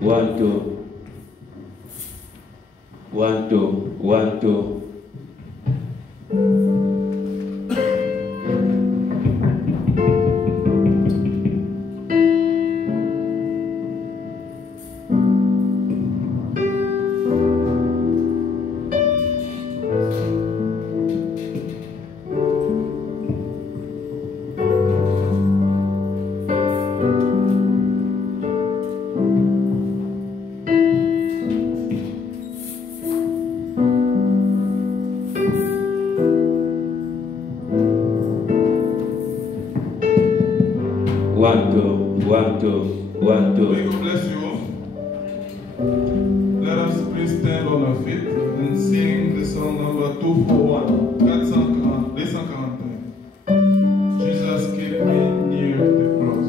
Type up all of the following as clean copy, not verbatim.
1 2 1 2 1 2. One, two. May God bless you all. Let us please stand on our feet and sing the song number 241. 241. Jesus keep me near the cross.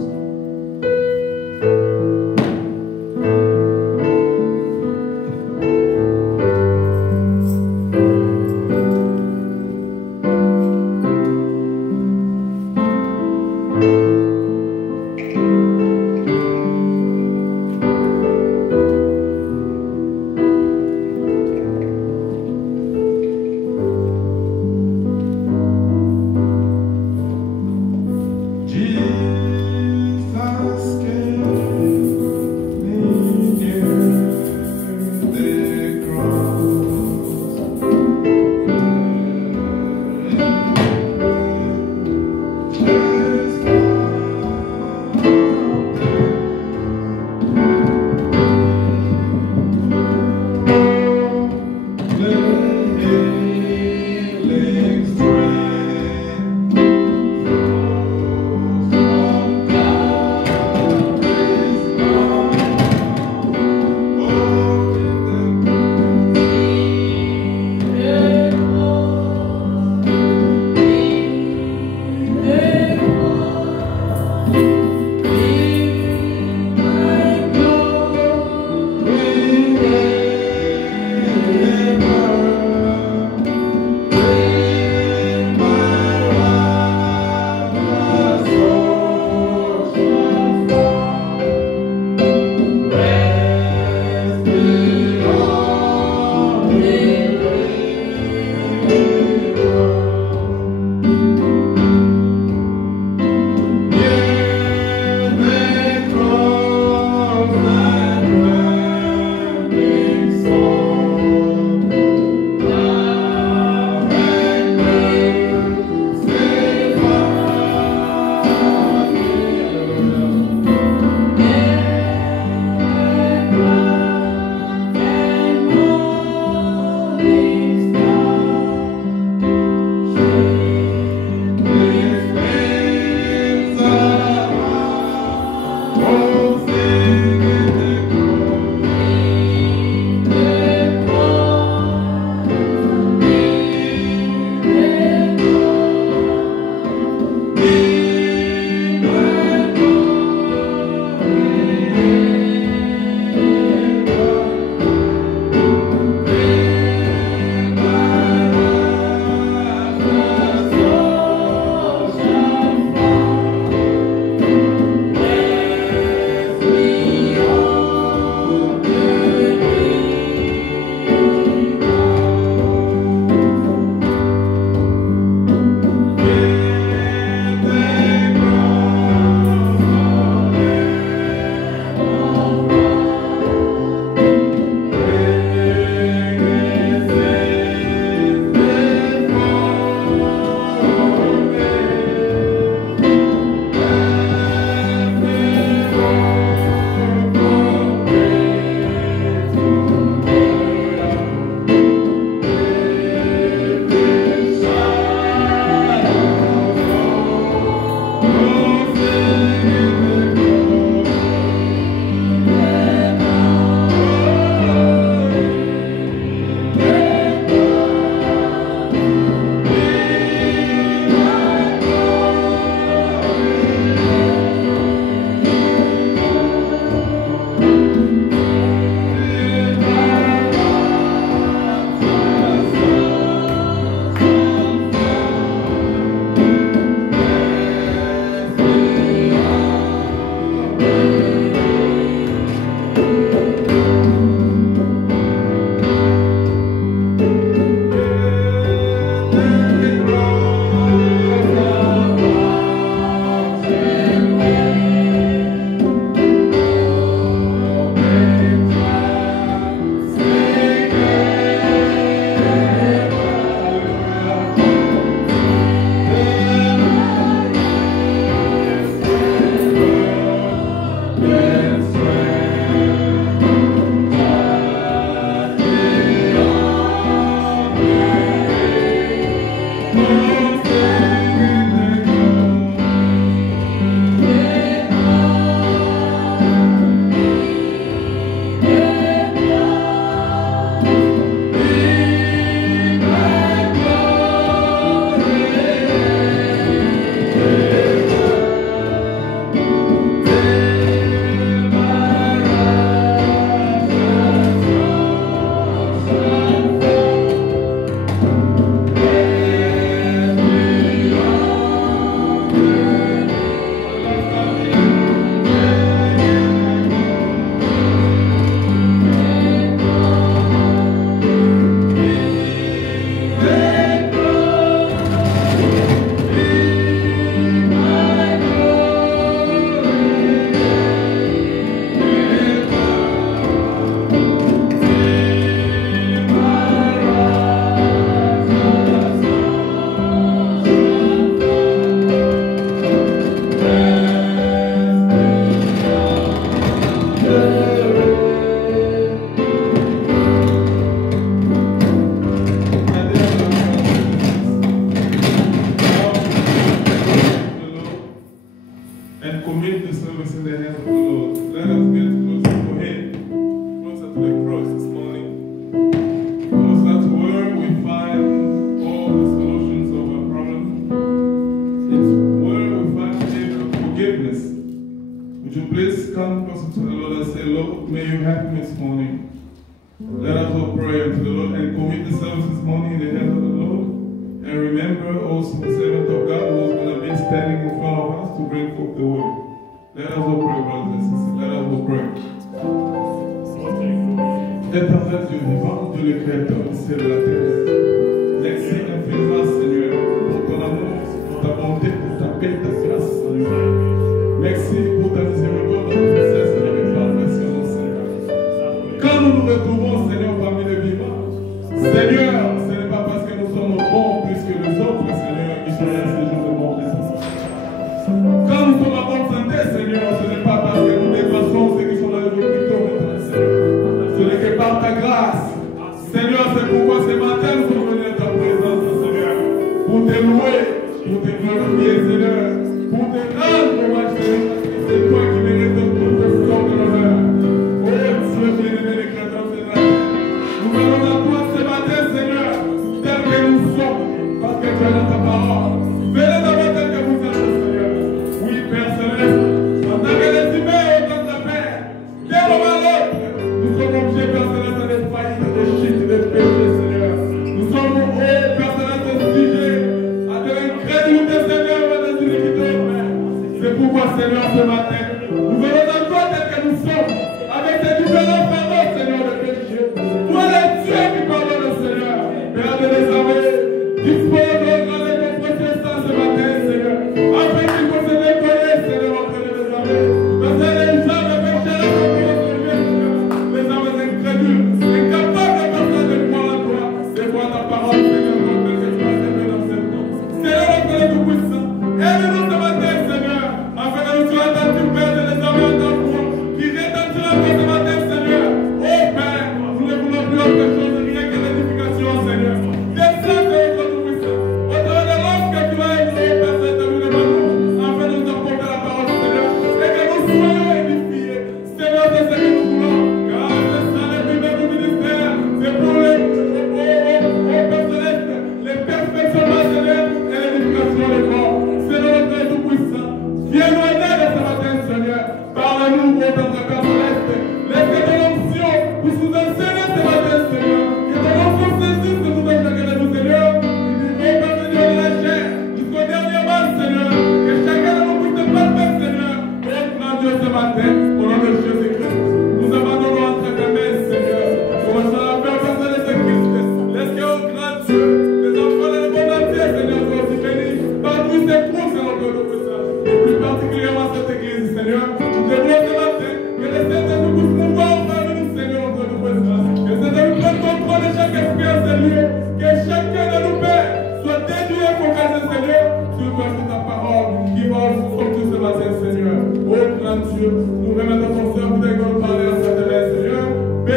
Aide-nous ce matin, Seigneur, afin que nous soyons dans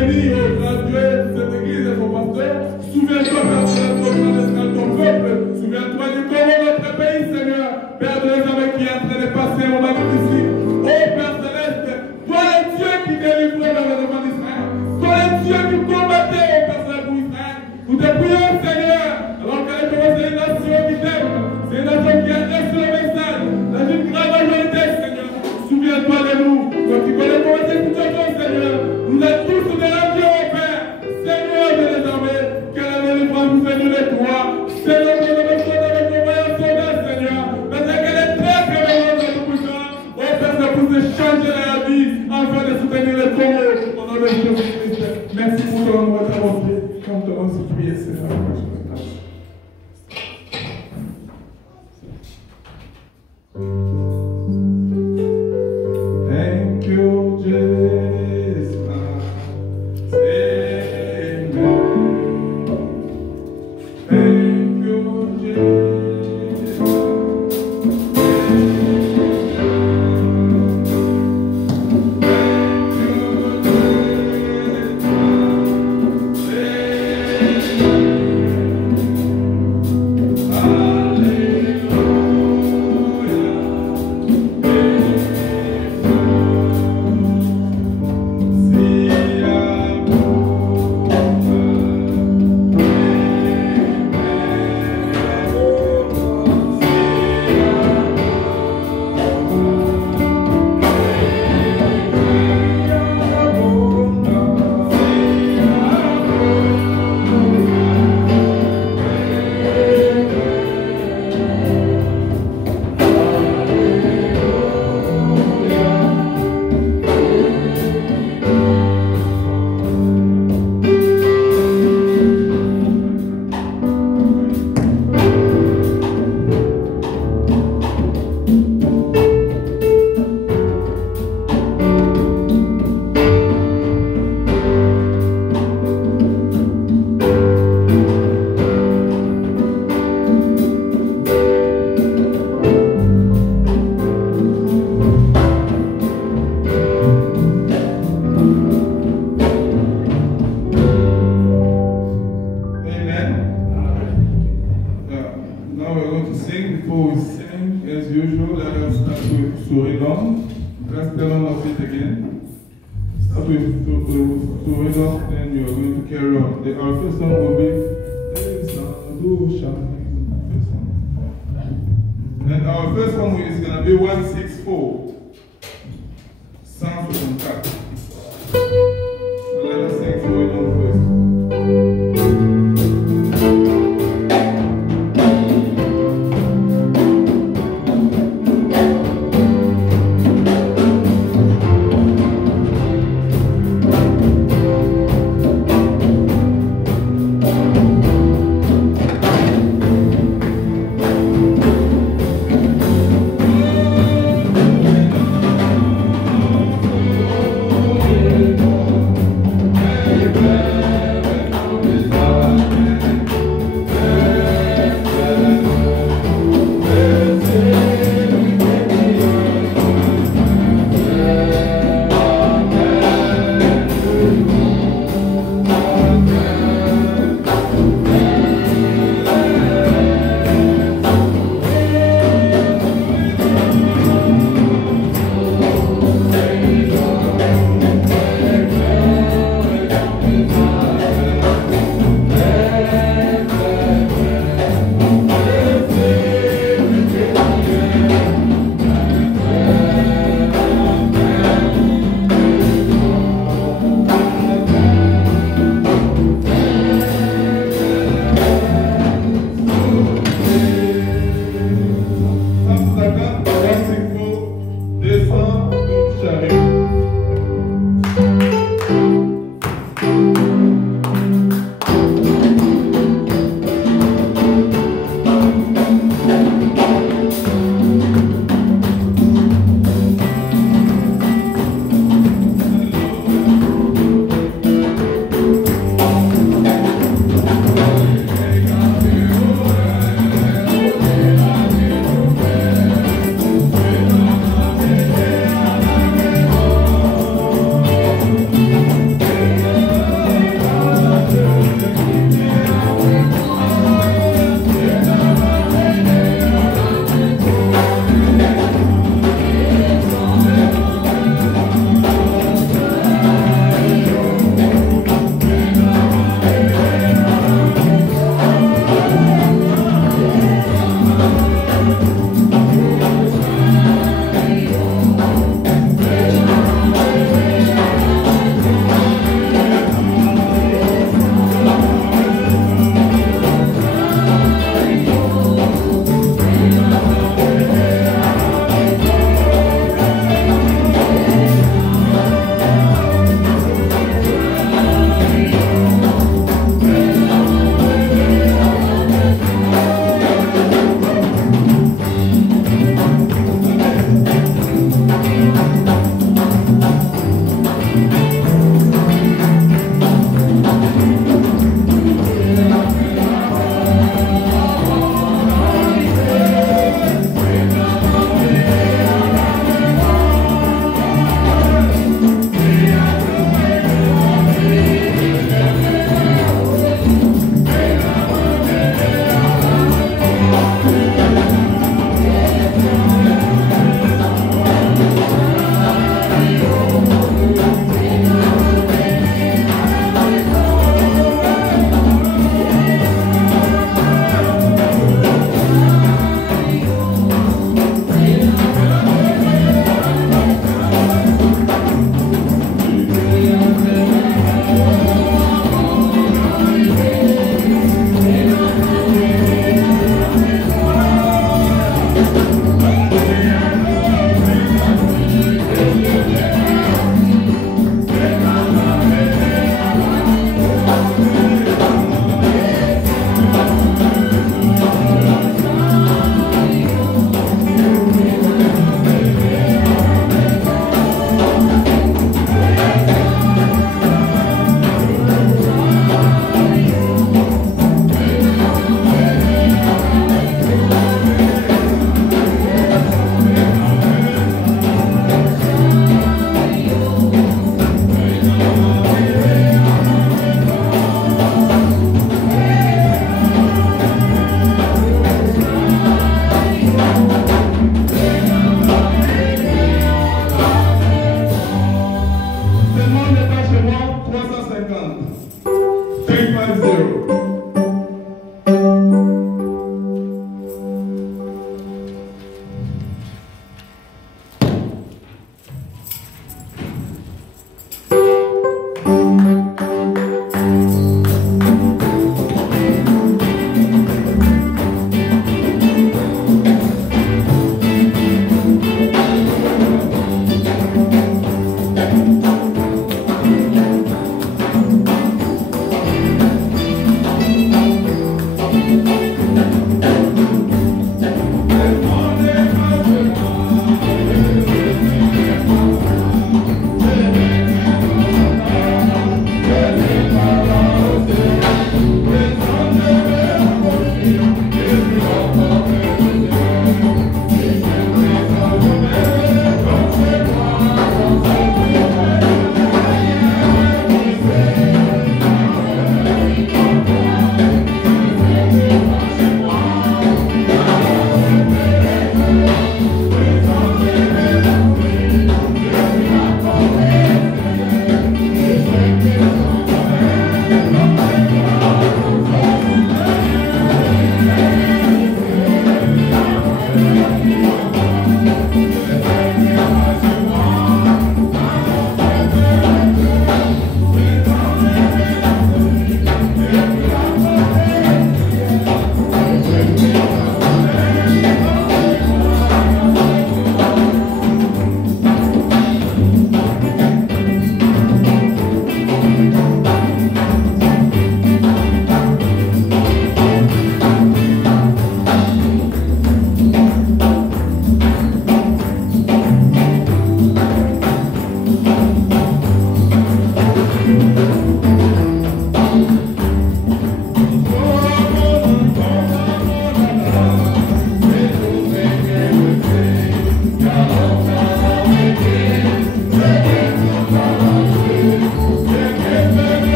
bénis, oh grand Dieu, cette église et son pasteur. Souviens-toi, Père Céleste, de ton peuple. Souviens-toi du Congo, notre pays, Seigneur. Père de l'examen qui est en train de passer un moment difficile. Oh Père Céleste, toi le Dieu qui délivrait vers les enfants d'Israël. Toi le Dieu qui combattait, oh Père Céleste, pour Israël. Nous te prions, Seigneur, alors qu'elle est commencée une nation qui t'aime. C'est une nation qui a reçu le message. Dans une grande majorité, Seigneur. Souviens-toi de nous. Toi qui connais comment c'est tout à fait, Seigneur. Nous êtes tous des radios, oh Père. Seigneur de les armées, que la délivrance nous vienne de toi. Seigneur, que nous mettons avec nos moyens soldats, Seigneur. Parce qu'elle est très prévenante et tout-puissante. Oh Père, ça puisse changer la vie afin de soutenir le Congo. Au nom de Jésus-Christ. Merci pour ton nom et ta bonté. Comme ton nom s'est prié, Seigneur. Thank you, Jesus. Amen. Thank you, Jesus. And our first one is going to be 164. Sounds from God. So let us sing for it on first. Oh,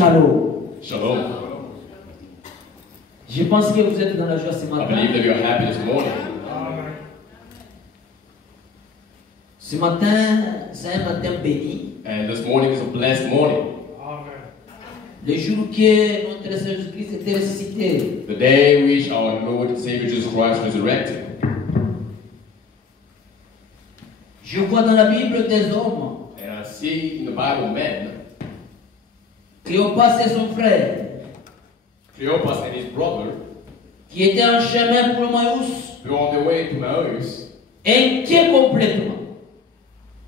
Shalom. Shalom. Je pense que vous êtes dans la joie ce I matin. believe that you're happy this morning. Ce matin, c'est un matin béni. And this morning is a blessed morning. Le jour que notre Seigneur Jésus-Christ était ressuscité. The day which our Lord and Savior Jesus Christ resurrected. Je vois dans la Bible des hommes. And I see in the Bible men, Cléopas et son frère, Cleopas and his brother, qui étaient en chemin pour Emmaüs, who were on their way to Emmaus, inquiets complètement.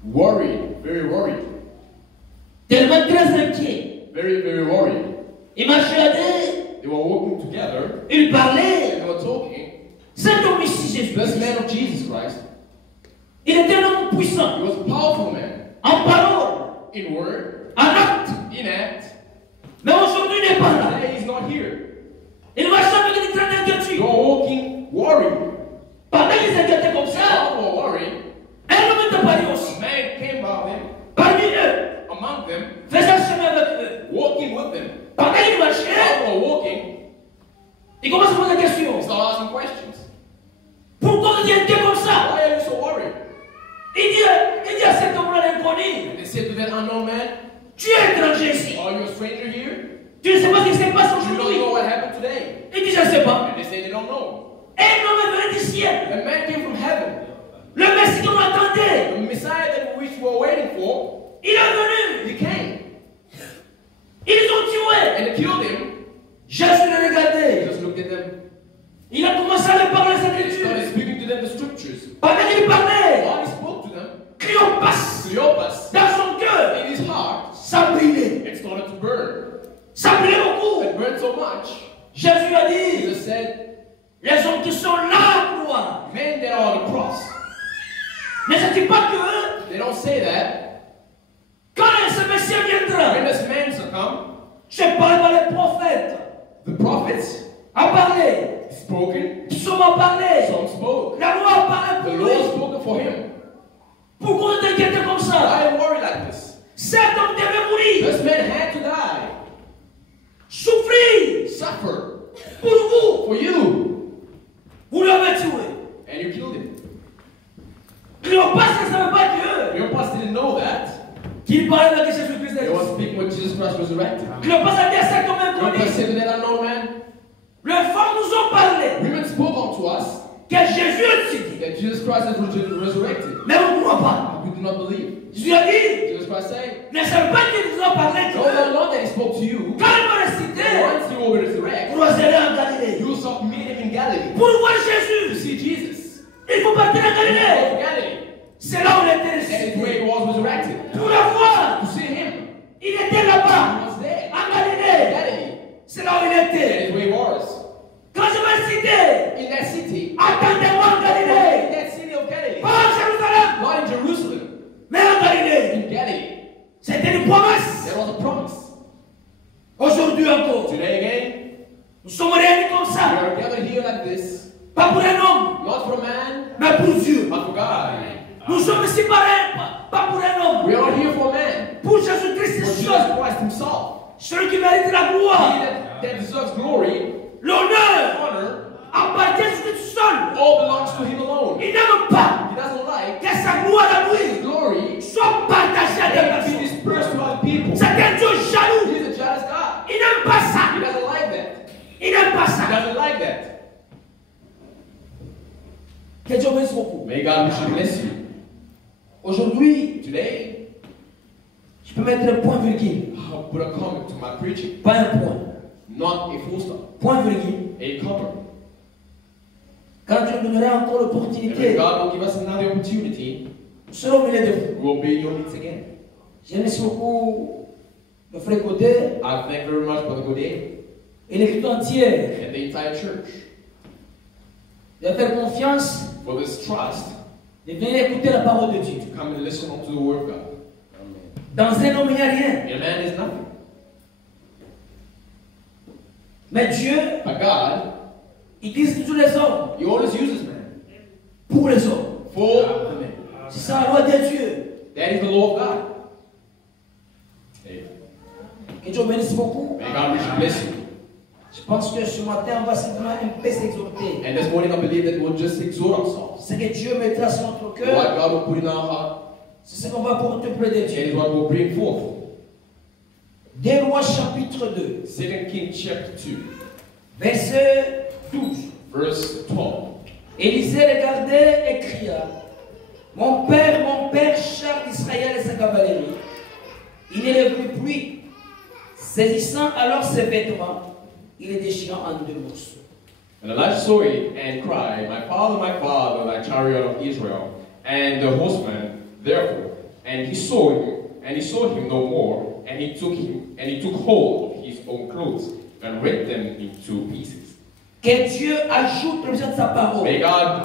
worried, very worried, Tellement très inquiets. very, very worried. Ils marchaient à deux, They were walking together ils parlaient. and they were talking. Cet homme ici, Jésus, This man of Jesus Christ, il était un homme puissant, he was a powerful man en parole, in word, en acte. in act. Mais aujourd'hui, il n'est pas là. Today he's not here. Il marchait avec une grande They inquiétude. were walking worried. Pendant qu'ils s'inquiétaient comme ça, All were worried. un homme est apparu aussi. A man came by them, Parmi eux, among them, faisant chemin avec eux. walking with them. Pendant qu'ils marchaient, All were walking. il commence à poser des questions. They started asking questions. Pourquoi vous êtes inquiet comme ça? Why are you so worried? Il dit à cet homme-là l'inconnu, And they said to that unknown man, tu es étranger ici. are you a stranger here? Tu ne sais pas ce qui se passe You don't aujourd'hui. know what happened today. Il dit, je ne sais pas. And they say they don't know. Un homme est venu du ciel. A man came from heaven. Le Messie qu'on attendait, The Messiah that which we were waiting for, il est venu. he came. Ils ont tué. And they killed him. Jésus les He regardait. just looked at them. Il a commencé à leur parler des He Écritures. started speaking to them the scriptures. Pendant qu'il parlait, While he spoke to them, Cléopas, Cleopas, dans son cœur, in his heart, ça brillait. it started to burn. Ça brillait beaucoup. It burned so much. Jésus a dit, Jesus said, les hommes qui sont là à croire. men that are on the cross, Ne se dit pas que they don't say that. quand ce Messie viendra, When this man shall come, je parle par les prophètes, the prophets a parlé, spoken, Psaume a parlé, some spoke. la loi a parlé The pour Lord lui. spoken for him. Pourquoi vous t'inquiétez comme ça? Why worry like this? Cet homme devait mourir, This man had to die, souffrir suffer pour vous. for you, Vous l'avez tué. and you killed him. Cléopas ne savait pas que Cleopas didn't know that. qu'il parlait avec Jésus-Christ. They were speaking with Jesus Christ resurrected. Cléopas a dit à cet homme inconnu, Cleopas said to that unknown man, les femmes nous ont parlé women spoke unto us que Jésus est ressuscité. that Jesus Christ is resurrected. Mais on ne croit pas. But we do not believe. Jésus a dit, Jesus Christ said, ne savez pas qu'il nous a parlé no, que no, not that he spoke to you. quand il va ressusciter, Once you will resurrect, vous allez en Galilée. you shall meet him in Galilee. Pour voir To Jésus, see Jesus. il faut partir en Go Galilée. to Galilee. C'est là où il était That is where ressuscité. he was resurrected. Pour la voir, To see him. il était He là-bas, was there. en Galilée. Galilee. C'est là où il That était. is where he was. Quand je vais citer, In that city. attendez-moi en In Galilée. that city of Galilee. Pas à Jérusalem, Not in Jerusalem. mais en Galilée. In Galilee. C'était une promesse. There was a promise. Aujourd'hui encore, Today again, nous sommes réunis comme we ça. are gathered here like this. Pas pour un homme, Not for man, mais pour Dieu. but for God. Nous sommes ici pareils, pas pour un homme. We are not here for man. Pour Jésus-Christ For seul. Jesus Christ himself. Celui qui mérite la He gloire, that deserves glory, l'honneur, honor, appartient à Jésus seul. all belongs to him alone. Il n'aime pas He doesn't like que sa gloire à his lui glory soit partagée à des be personnes. dispersed to other people. C'est un Dieu jaloux. He's a jealous God. Il n'aime pas He ça. doesn't like that. Il n'aime pas He ça. doesn't like that. Que Dieu bénisse beaucoup. May God richly bless you. Aujourd'hui, Today, je peux mettre un point virgule. I'll put a comment to my preaching. Pas un point. Not a full stop. Point virgule. A comma. Quand Dieu nous donnera encore And when l'opportunité, God will give us another opportunity, nous serons au milieu de vous. we will be in your midst again. Je remercie beaucoup le frère Côté I thank very much Brother Godet et l'équipe entière and the entire church de faire confiance, for this trust de venir écouter la parole de Dieu. to come and listen to the word of God. Dans un homme, il n'y a rien. In a man is nothing. Mais Dieu But God, utilise toujours les hommes He always uses man pour les hommes. for the man. C'est ça la loi de Dieu. That is the law of God. Que Que Dieu bénisse beaucoup. May God richly bless you. Je pense que ce matin, on va simplement un peu s'exhorter. And this morning I believe that we'll just exhort ourselves. Ce que Dieu mettra sur notre cœur, What God will put in our heart, c'est ce qu'on va porter auprès de and Dieu. is what we'll bring forth. 2 Rois chapitre 2, 2 Kings chapter 2, verset 12. verse 12. Élisée regardait et cria, mon père, char d'Israël et sa cavalerie. Il ne le vit plus. Saisissant alors ses vêtements, il les déchira en 2 morceaux. And Elijah saw it and cried, my father, thy chariot of Israel, and the horsemen, therefore. And he saw him no more, and he took hold of his own clothes and rent them in 2 pieces. Que Dieu ajoute le de sa parole. May God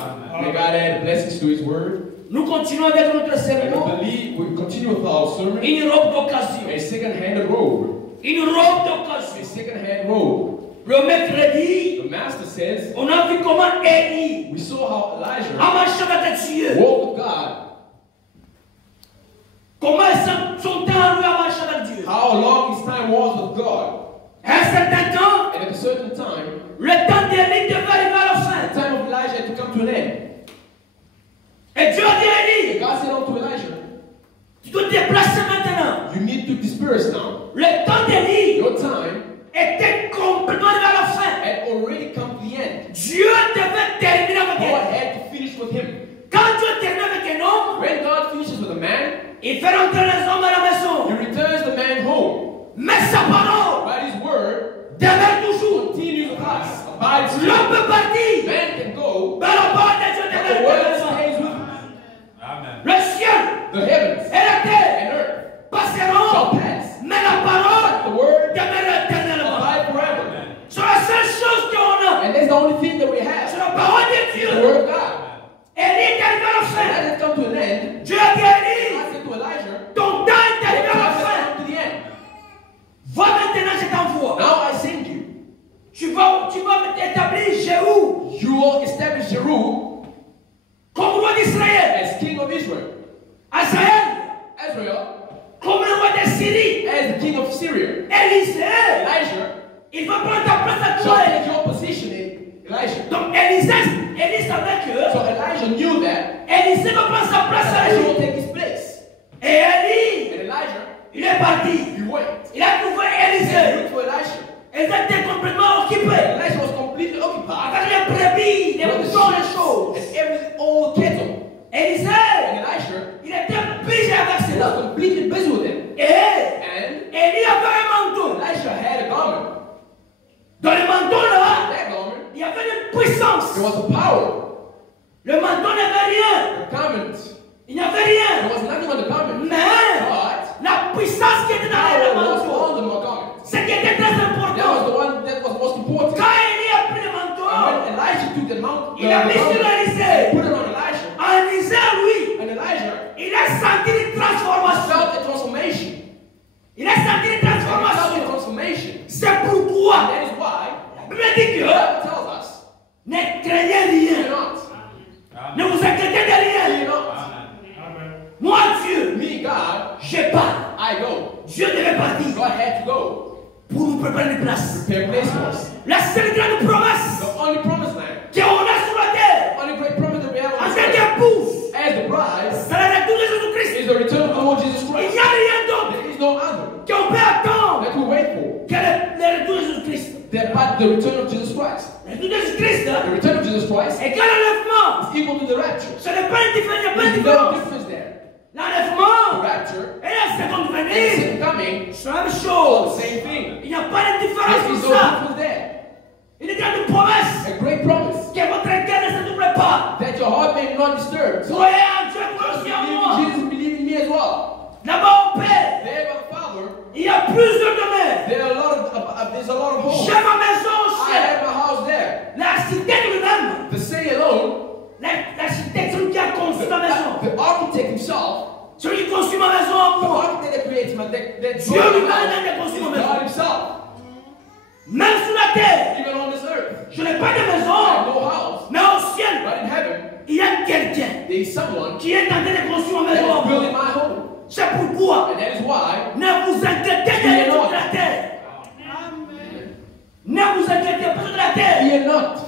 add blessings to his word. Nous continuons avec notre And sermon. we continue with our sermon. Une robe d'occasion. A second-hand robe. Une robe d'occasion. A second-hand robe. Le mercredi, The master says, on a vu comment Élie we saw how Elijah a marché avec Dieu. walked with God. Comment son temps lui a marché avec Dieu. How long his time was with God. À un certain temps, And at a certain time, le temps d'Élie devait arriver à la the fin. time of Elijah had to come to an end. Et Dieu a dit à Élie, And God said unto Elijah, tu dois te déplacer maintenant. you need to disperse now. Le temps d'Élie Your time était complètement arrivé à la fin. had already come to the end. Dieu devait terminer avec God elle. had to finish with him. Quand Dieu termine avec un homme, When God finishes with a man, il fait rentrer les hommes à la he maison. returns the man home. Mais sa parole But his word demeure toujours. continues with us, abides with L'homme us. peut partir, Man can go, mais la parole de Dieu but the demeure word toujours. stays with us. Le ciel The heavens et la terre and earth passeront, shall pass, mais la parole the word demeure éternellement. abide forever. C'est la seule chose qu'on a. And that's the only thing that we C'est have, la parole de the Dieu. word of God. Élie est arrivé à la And fin. that has come to an end. Dieu a dit à Élie, God said to Elijah, ton temps est arrivé à la time has fin. come to the end. Va maintenant, je t'envoie. Now I send you. Tu vas établir Jéhu You will establish Jeru comme roi d'Israël. as king of Israel. Azaël Israel comme le roi de Syrie. as the king of Syria. Élisée, Elijah il va prendre ta place à shall toi. take your position in Elijah. Donc Élie savait So que Elijah knew that Élisée va prendre sa place à Elijah will lui. take his place. Et Élie, And Elijah, il est parti. he went. Il a trouvé And he Élisée. went to Elisha. Elle était complètement occupée Elisha was completely occupied avec les brebis, les with the moutons, les sheep choses. and every old cattle. Élisée, And Elisha il était busy avec was cela. completely busy with him. Et And Élie avait un manteau. Elisha had a garment. Dans le manteau là, That garment, il y avait une puissance. there was a power. Le manteau n'avait rien. The garment, Il n'y avait there rien. was nothing on the garment. Mais But la puissance qui était dans le power was manteau, on the garment. ce qui était très That was important. the one that was most important. Quand Élie a pris le And manteau, when Elijah took the mount, il a mis sur Élisée. put it on Elijah, Élisée, lui, and Elijah il a senti une transformation. felt a transformation. Il a senti une He felt a transformation. transformation. C'est pourquoi And that is why la Bible dit the que Bible tells us, ne craignez fear rien. not, Ne vous inquiétez de rien. fear not. Moi, Dieu, Me, God, je pars. I go. Dieu devait partir God had to go. pour nous préparer une place. Prepare a place for us. La seule grande promesse The only promised land, qu'on a sur la terre, only great promise that we have en on tant this earth, qu'épouse, as the bride, c'est le retour de Jésus-Christ. is the return of the Lord Jesus Il Christ. n'y a rien d'autre There is no other qu'on peut attendre that we wait for. que le retour de Jésus-Christ. But the return of Jesus Christ. Le retour de Jésus-Christ The return of Jesus Christ est qu'un enlèvement. is equal to the rapture. Ce n'est pas une différence, il n'y a pas de There's no différence. difference there. The L'enlèvement rapture et la seconde and the venue, second coming c'est la même are the chose. same thing. Il n'y a pas de différence There is pour no ça. difference there. Il y a une promesse A great promise que votre cœur ne se double pas. that your heart may not disturb. So Croyez en Dieu, croyez believe en in moi. Jesus, believe in me as well. Là-bas au Père, There, but Father, il y a plusieurs domaines. there are there's a lot of homes. J'ai ma maison au I ciel. have my house there. L'architecte lui-même, The city alone, l'architecte, celui qui a construit ma maison, the architect himself, celui qui construit ma maison en the moi, architect that creates that Dieu lui-même a is construit ma maison. God himself. Même sur la terre, Even on this earth, je n'ai pas de I have maison, no house. mais au ciel, But in heaven, il y a quelqu'un there is someone qui est en train de construire ma that maison en is building moi. my home. C'est pourquoi And that is why ne vous inquiétez de rien de la terre. Ne vous inquiétez pas de la terre.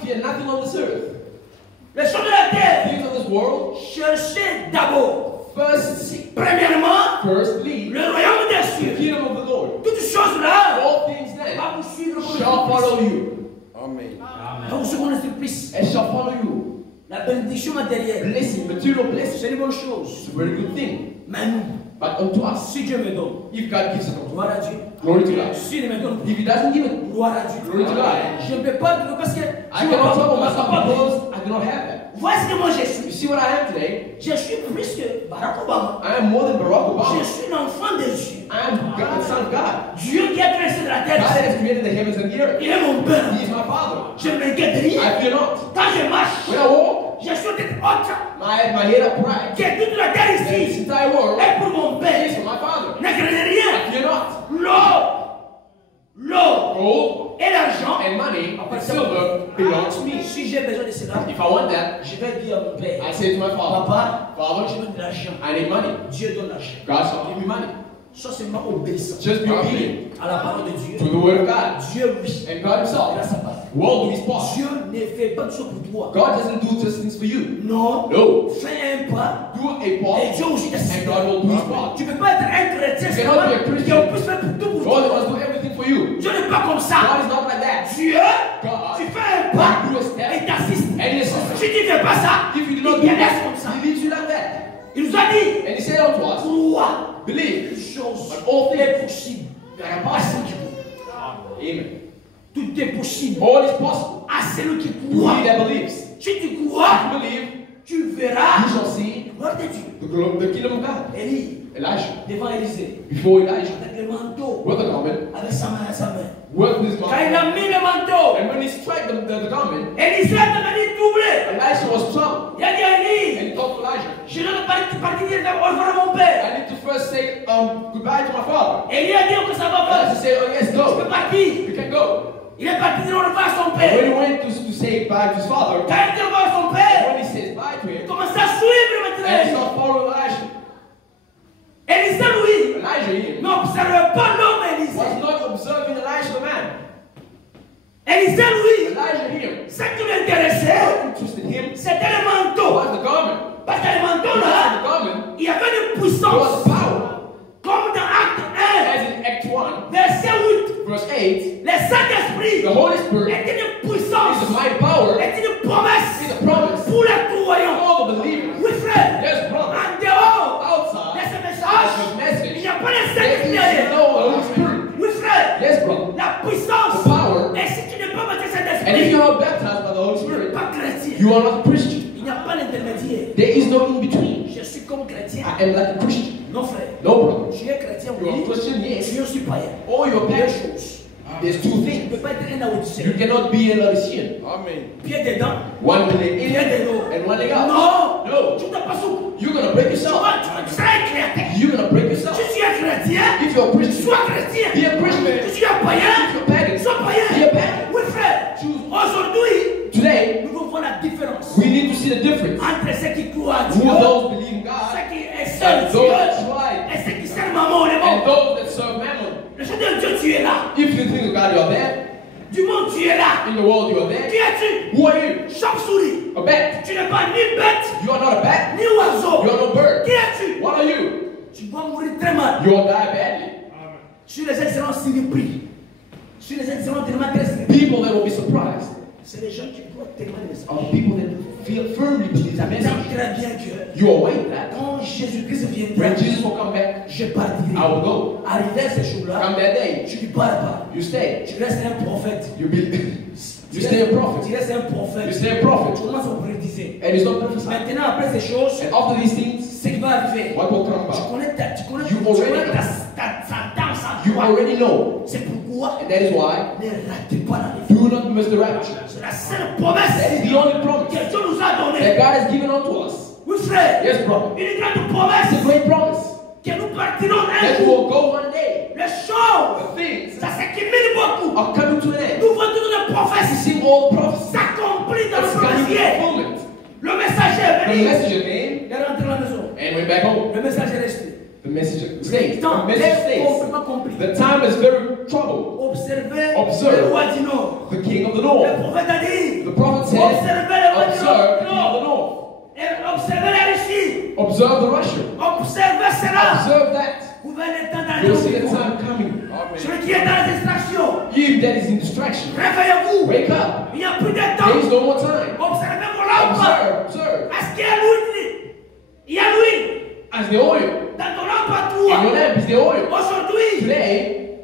Fear nothing on this earth. Les choses de la terre. Things of this world, Cherchez d'abord, first seek, premièrement, first lead le royaume des the cieux. kingdom of the Lord. Toutes choses là All things then va vous suivre comme shall follow une you, va vous suivre comme un supplice. and shall follow you. La bénédiction matérielle, Blessing, material blessing, c'est une bonne chose. it's a very good thing. Mais nous, But unto us, si Dieu me donne, if God gives it unto us, gloire à Dieu. glory to God. Si il ne me donne pas, If He doesn't give it, gloire à Dieu. glory to God. Je ne peux pas parce que I cannot trouble myself because I do not have that. voici que moi je You suis. see what I am today? Je suis plus que Barack Obama. I am more than Barack Je Obama. suis l'enfant de Dieu. I am God, the Son of God. Dieu qui a créé de la God terre. has created the heavens and the earth. Il est mon père. He is my Father. Je ne m'inquiète de rien. I fear not. Quand je marche, When I walk, je suis tête haute. my head upright. Que toute la terre This ici entire world est pour mon is père. for my Father. Ne craignez I rien. fear not. L'eau Gold et l'argent. and money and silver belong to me. Si j'ai besoin de cela, If I want that, je vais dire à mon père, I say to my Father, papa, Father, je veux de l'argent. I need money. Dieu donne l'argent. God shall give me money. Sois seulement obéissant Just be obedient à la parole de Dieu. to the word of God. Dieu, oui, And God il a Himself sa part. will do His part. Dieu ne fait pas de choses pour toi. God doesn't do just things for you. Non. No. Fais un pas Do a et part, Dieu aussi t'assiste. and God will do His part. Tu ne peux pas être un chrétien You cannot be a seulement Christian. qui en plus fait pour tout pour God toi. must do everything for you. Dieu n'est pas comme God ça. is not like that. Dieu, God, tu fais un pas do a step, et t'assiste. and He assists. Si tu ne fais pas ça, If you do il not te do laisse comme ça. that, He leaves you like that. Il nous a dit, And He said unto us, crois believe, une chose but all things est possible. that are À celui possible. qui croit. Amen. Tout est possible All is possible. à celui qui To croit. he that believes. Si tu If crois, you believe, tu verras you shall see la gloire de Dieu. the kingdom of God. Élie, Elijah, devant Élisée, before Elijah, avec le manteau, with the garment, avec sa main à sa main. with this Quand il garment. a mis le manteau, And when he struck the garment, Élisée a devenu doublé. Elijah was troubled. Il a dit à Élie, And he told Elijah, je dois partir dire au revoir à mon père. I need to first say goodbye to my father. Élie a dit que ça va pas. Elijah said, oh yes, Tu peux go. partir. You can go. Il est parti dire au revoir à son And when he père. went to say bye to his father, Quand il dit au revoir à son père, when he says bye to il him, commence à suivre and he maintenant. started following Elijah. Élisée, lui, Elijah, him, n'observe pas l'homme Élisée. was not observing Elijah the man. Élisée, lui, Elijah, him, ce qui l'intéressait, interested him c'était le manteau. was the garment. Parce que le manteau Because là, of the garment, il y avait une there was puissance. power. Comme dans Acte As in Act 1, 1, verset 8. verse 8, Le Saint-Esprit the Holy Spirit est une is puissance, the mighty power, est une promesse is a promise pour les croyants. for all the believers. Oui, frère, Yes, brother. en dehors de Outside ce of message, this il message, n'y a pas de there Saint-Esprit is ailleurs. no Holy Spirit. Oui, frère, Yes, brother. la puissance, The power. et si tu n'es pas baptisé And if Saint-Esprit, you're not baptized by the Holy tu n'es Spirit, pas chrétien. you are not a Christian. Il n'y a pas d'intermédiaire. There is no in between. Je suis comme chrétien. I am like a Christian. Non, frère. No, brother. Tu es chrétien, You are a oui. Christian, Tu yes. es aussi païen. Or you're a Deux pagan. choses. There's two Tu ne things. peux pas être un Laodicéen. You cannot be a Laodicean. Pied dedans, One leg in pied dedans. and one leg out. Non, No. tu n'es pas souple. You're gonna break Tu yourself. seras un chrétien. You're gonna break yourself. Si tu es chrétien, If you're a Christian, sois chrétien. be a Christian. Si tu es païen, If you're pagan, sois païen. be a pagan. Oui, frère. Aujourd'hui, Today, nous devons voir la différence we need to see the difference. entre ceux qui croient à Who Dieu, are those believing God ceux qui and servent those that Dieu, try et ceux qui servent maman, les and bons. those that serve mammon. Le Seigneur de Dieu, tu es là. If you think of God, you are there. Du monde, tu es là. In the world, you are Qui there. es-tu? Who are you? Chauve-souris. A bat. Tu n'es pas ni bête, You are not a bat. ni oiseau. You are no bird. Qui es-tu? What are you? Tu vas mourir très mal. You will die badly. Sur les excellents surpris. Sur les excellents tellement très surpris. People that will be surprised C'est les gens qui croient tellement les messages. are the people that feel firmly believe the Ça me message. semble très bien que You await that. quand Jésus-Christ viendra, When Jesus will come back, je partirai. I will go. Arrivé à ce jour-là, Come that day, tu ne pars pas. you stay. Tu restes un prophète. You be, you stay a Tu prophet. restes un You prophète. stay a Tu prophet. commences à prophétiser. And it's not prophesied. Maintenant, après ces choses, And after these things, ce qui va arriver, what will come tu about? connais You already ta danse à You toi. already know. C'est pourquoi And that is why ne ratez pas la vie. do not miss the rapture. C'est la seule That promesse is the only promise que Dieu nous a that donnée. God has given unto us. Oui, frère. Yes, brother. Une grande It's a promesse great promise que nous partirons un that jour. will go one day. Les choses, The things ça s'accumule beaucoup. are coming to an end. Nous voyons toutes les You prophéties see all prophecies s'accomplir dans that's le coming to prophétie. fulfillment. Le messager est The venu. messenger came Il est rentré à la maison. and went back home. Le messager est resté. The messenger stays. Tant The message est stays. complètement compris. The time is very troubled. Observez Observe observe roi du Nord. the king of the Le north. prophète a dit, The prophet said, observez le roi du observe the king of the Nord. north. Et observez la Russie. Observe the Russia. Observez cela. Observe that. Vous verrez le temps dans You'll see les the jours. time coming. Celui qui est dans la distraction, You that is in distraction, réveillez-vous. wake up. Il n'y a plus de There temps. is no more time. Observez vos lampes. Observe. Parce qu'il y a l'huile. Il y a l'huile. As the oil. Dans ton lampe à In your toi. lamp is the oil.